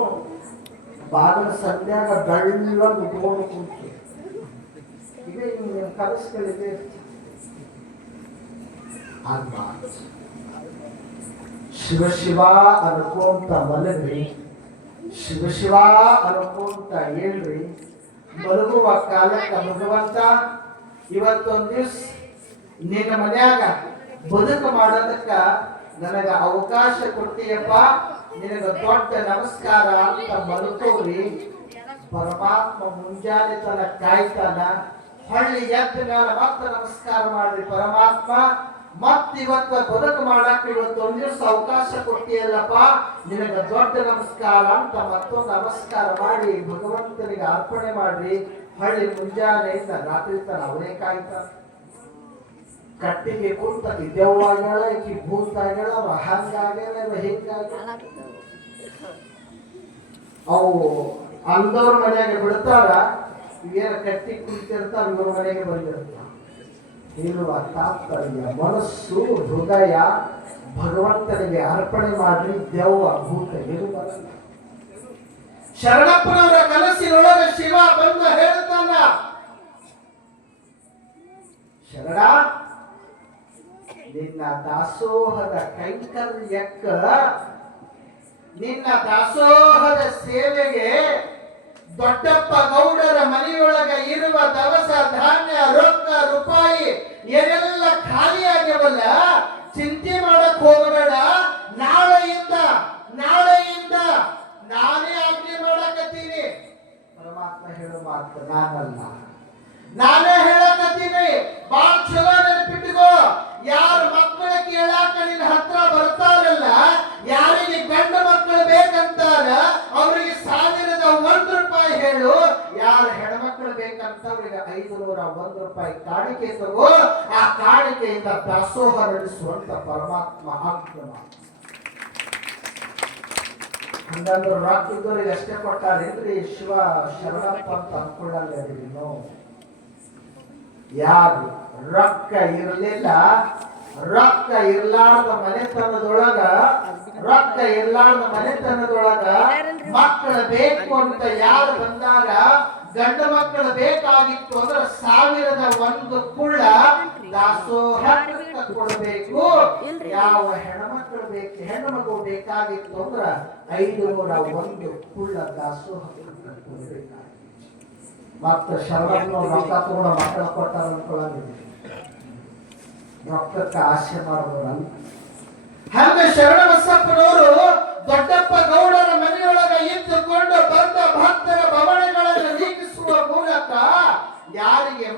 ಬಾಗಿಲ ಸಂಧ್ಯಾಗ ಬೆಳ್ಳ ಉಟ್ಕೊಂಡು ಕೂತು ಇದೇ ನಿಮ್ಮ ಕನಸುಗಳಿದೆ. ಶಿವ ಶಿವ ಅನ್ಕೊಂತ ಮಲಗ್ರಿ, ಶಿವ ಶಿವ ಅನ್ಕೊಂತ ಹೇಳ್ರಿ. ಮಲಗುವ ಕಾಲಕ್ಕ ಭಗವಂತ ಇವತ್ತೊಂದ್ ದಿವ್ಸ ನಿನ್ನ ಮನ್ಯಾಗ ಬದುಕು ಮಾಡೋದಕ್ಕ ನನಗ ಅವಕಾಶ ಕೊಡ್ತೀಯಪ್ಪ, ನಿನಗ ದೊಡ್ಡ ನಮಸ್ಕಾರ ಅಂತ ಮಲ್ಕೋರಿ. ಪರಮಾತ್ಮ ಮುಂಜಾನೆ ತನ ಕಾಯ್ತಾನ. ಹಳ್ಳಿ ಎದ್ದ ಮೇಲೆ ಮತ್ತೆ ನಮಸ್ಕಾರ ಮಾಡ್ರಿ. ಪರಮಾತ್ಮ ಮತ್ತಿವತ್ತ ಬದುಕು ಮಾಡಕ್ ಇವತ್ತೊಂದ್ ದಿವಸ ಅವಕಾಶ ಕೊಟ್ಟಿಯಲ್ಲಪ್ಪ, ನಿನಗ ದೊಡ್ಡ ನಮಸ್ಕಾರ ಅಂತ ಮತ್ತೊಂದು ನಮಸ್ಕಾರ ಮಾಡಿ ಭಗವಂತನಿಗೆ ಅರ್ಪಣೆ ಮಾಡ್ರಿ. ಹಳ್ಳಿ ಮುಂಜಾನೆಯಿಂದ ರಾತ್ರಿ ತನ ಅವನೇ ಕಾಯ್ತಾನ. ಕಟ್ಟಿಗೆ ಕುಂತಕಿ ದೆವ್ವಾಗ್ಯಾಳ, ಈಕಿ ಭೂತಾಗ್ಯಾಳ, ಅವ ಹಂಗಾಗ್ಯಾಳ, ಹಿಂಗಾಗ್ಯಾಳ. ಅವು ಅಂದವ್ರ ಮನೆಯಾಗ ಬಿಡ್ತಾರ, ಇವೇನ ಕಟ್ಟಿ ಕುಂತಿರ್ತಾರ, ಇವ್ರ ಮನೆಗೆ ಬಂದಿರ್ತಾರ. ಹೇಳುವ ತಾತ್ಪರ್ಯ ಮನಸ್ಸು ಹೃದಯ ಭಗವಂತನಿಗೆ ಅರ್ಪಣೆ ಮಾಡ್ರಿ. ದೆವ್ವ ಭೂತ ಇರುವುದಲ್ಲ. ಶರಣಪ್ಪನವರ ಕನಸಿನೊಳಗೆ ಶಿವ ಬಂದು ಹೇಳ್ತಾನ, ಶರಣ ನಿನ್ನ ದಾಸೋಹದ ಕೈಂಕರ್ಯಕ್ಕ, ನಿನ್ನ ದಾಸೋಹದ ಸೇವೆಗೆ ದೊಡ್ಡಪ್ಪ ಗೌಡರ ಮನೆಯೊಳಗ ಇರುವ ದವಸ ಧಾನ್ಯ ರೊಕ್ಕ ರೂಪಾಯಿ ಏನೆಲ್ಲ ಖಾಲಿಯಾಗ್ಯವಲ್ಲ, ಚಿಂತೆ ಮಾಡಕ್ ಹೋಗಬೇಡ. ನಾಳೆಯಿಂದ ನಾನೇ ಆಜ್ಞೆ ಮಾಡಕತ್ತೀನಿ. ಪರಮಾತ್ಮ ಹೇಳು ಮಾತು ನಾನಲ್ಲ, ನಾನೇ ಹೇಳಕತ್ತೀನಿ. ಬಾಳ ಚಲೋ ನೆನಪಿಟ್ಟುಕೋ. ಯಾರು ಮಕ್ಕಳ ಕೇಳಾಕ ನಿನ್ನ ಹತ್ರ ಬರ್ತಾರಲ್ಲ, ಯಾರಿಗೆ ಗಂಡ ಮಕ್ಕಳು ಬೇಕಂತಾರ ಅವರಿಗೆ 1001 ರೂಪಾಯಿ ಹೇಳು. ಯಾರು ಹೆಣ್ಮಕ್ಳು ಬೇಕಂತವ್ರಿಗೆ 501 ರೂಪಾಯಿ ಕಾಣಿಕೆ ತಗೋ. ಆ ಕಾಣಿಕೆಯಿಂದ ದಾಸೋಹ ನಡೆಸುವಂತ ಪರಮಾತ್ಮ ಆಜ್ಞೆ ಮಾಡ. ಹಂಗಂದ್ರೆ ರೊಕ್ಕ ಇದ್ದವ್ರಿಗೆ ಅಷ್ಟೇ ಕೊಟ್ಟಾರೇನ್ರಿ ಶಿವ ಶರಣಪ್ಪ ಅಂತ ಅನ್ಕೊಳ್ಳಲ್ಲ. ಯಾರು ರೊಕ್ಕ ಇರಲಿಲ್ಲ, ರೊಕ್ಕ ಇರ್ಲಾರ್ದ ಮನೆತನದೊಳಗ ಮಕ್ಕಳು ಬೇಕು ಅಂತ ಯಾರು ಬಂದಾಗ, ಗಂಡು ಮಕ್ಕಳು ಬೇಕಾಗಿತ್ತು ಅಂದ್ರೆ 1001 ಕುಳ್ಳ ದಾಸೋಹ ಕೊಡಬೇಕು. ಯಾವ ಹೆಣ್ಮಕ್ಳು ಬೇಕು, ಹೆಣ್ಣು ಮಗು ಬೇಕಾಗಿತ್ತು ಅಂದ್ರ 501 ಕುಳ್ಳ ದಾಸೋಹ ಕೊಡಬೇಕಾಗಿತ್ತು. ಮತ್ತೆ ಶರಣಪ್ಪನ ರೊಕ್ಕ ತಗೊಂಡ ಮಕ್ಕಳ ಕೊಟ್ಟಾರ ಅನ್ಕೊಳ್ಳಂಗಿದ್ದೀವಿ. ರೊಕ್ಕಕ್ಕೆ ಆಸೆ ಮಾಡೋರಲ್ಲ. ಹಂಗ ಶರಣಬಸಪ್ಪನವರು ದೊಡ್ಡಪ್ಪ ಗೌಡರ ಮನೆಯೊಳಗ ಇದ್ದುಕೊಂಡು ಬಂದ ಭಕ್ತರ ಭವನಗಳನ್ನು ನೀಗಿಸುವ ಮೂಲಕ ಯಾರಿಗೆ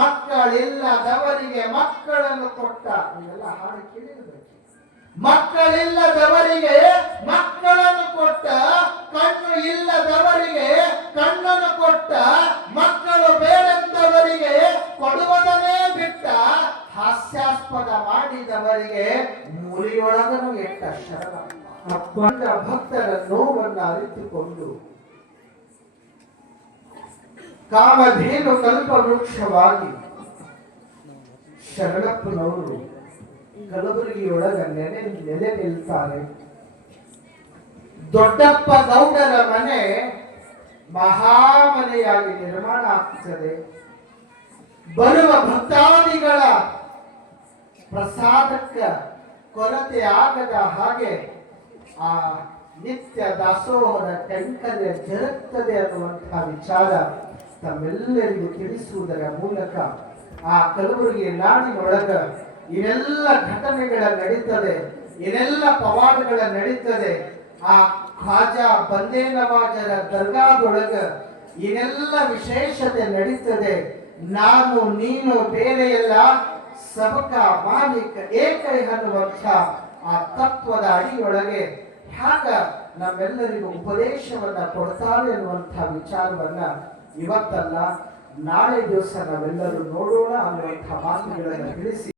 ಮಕ್ಕಳಿಲ್ಲದವರಿಗೆ ಮಕ್ಕಳನ್ನು ಕೊಟ್ಟ. ನೀವೆಲ್ಲ ಹಾಡು ಕೇಳಿರ್ಬೇಕು. ಮಕ್ಕಳಿಲ್ಲದವರಿಗೆ ಮಕ್ಕಳನ್ನು ಕೊಟ್ಟ, ಕಣ್ಣು ಇಲ್ಲದವರಿಗೆ ಕಣ್ಣನ್ನು ಕೊಟ್ಟ, ಶರಣಪ್ಪ ಅಪ್ಪನ ಭಕ್ತರ ನೋವನ್ನು ಅರಿತುಕೊಂಡು ಕಾಮಧೇನು ಕಲ್ಪ ವೃಕ್ಷವಾಗಿ ಶರಣಪ್ಪನವರು ಕಲಬುರಗಿಯೊಳಗ ನೆಲೆ ನಿಲ್ತಾರೆ. ದೊಡ್ಡಪ್ಪ ಗೌಡರ ಮನೆ ಮಹಾಮನೆಯಾಗಿ ನಿರ್ಮಾಣ ಆಗ್ತದೆ. ಬರುವ ಭಕ್ತಾದಿಗಳ ಪ್ರಸಾದಕ್ಕ ಕೊರತೆ ಆಗದ ಹಾಗೆ ಆ ನಿತ್ಯ ದಾಸೋಹದ ಕೈಂಕರ್ಯ ಜರುತ್ತದೆ ಅನ್ನುವಂತಹ ವಿಚಾರ ತಮ್ಮೆಲ್ಲರಿಗೂ ತಿಳಿಸುವುದರ ಮೂಲಕ ಆ ಕಲಬುರಗಿ ನಾಡಿನೊಳಗ ಇವೆಲ್ಲ ಘಟನೆಗಳ ನಡೀತದೆ, ಇವೆಲ್ಲ ಪವಾಡಗಳ ನಡೀತದೆ. ಆ ಖಾಜಾ ಬಂದೇ ನವಾಜರ ದರ್ಗಾದೊಳಗ ಇವೆಲ್ಲ ವಿಶೇಷತೆ ನಡೀತದೆ. ನಾನು ನೀನು ಬೇರೆಯಲ್ಲ, ಸಬಕ ಮಾಲಿಕ ಏಕೈ ಅನ್ನುವಂಥ ಆ ತತ್ವದ ಅಡಿಯೊಳಗೆ ಹ್ಯಾಗ ನಮ್ಮೆಲ್ಲರಿಗೂ ಉಪದೇಶವನ್ನ ಕೊಡ್ತಾರೆ ಅನ್ನುವಂಥ ವಿಚಾರವನ್ನ ಇವತ್ತಲ್ಲ ನಾಳೆ ದಿವಸ ನಾವೆಲ್ಲರೂ ನೋಡೋಣ ಅನ್ನುವಂಥ ಮಾತುಗಳನ್ನು ತಿಳಿಸಿ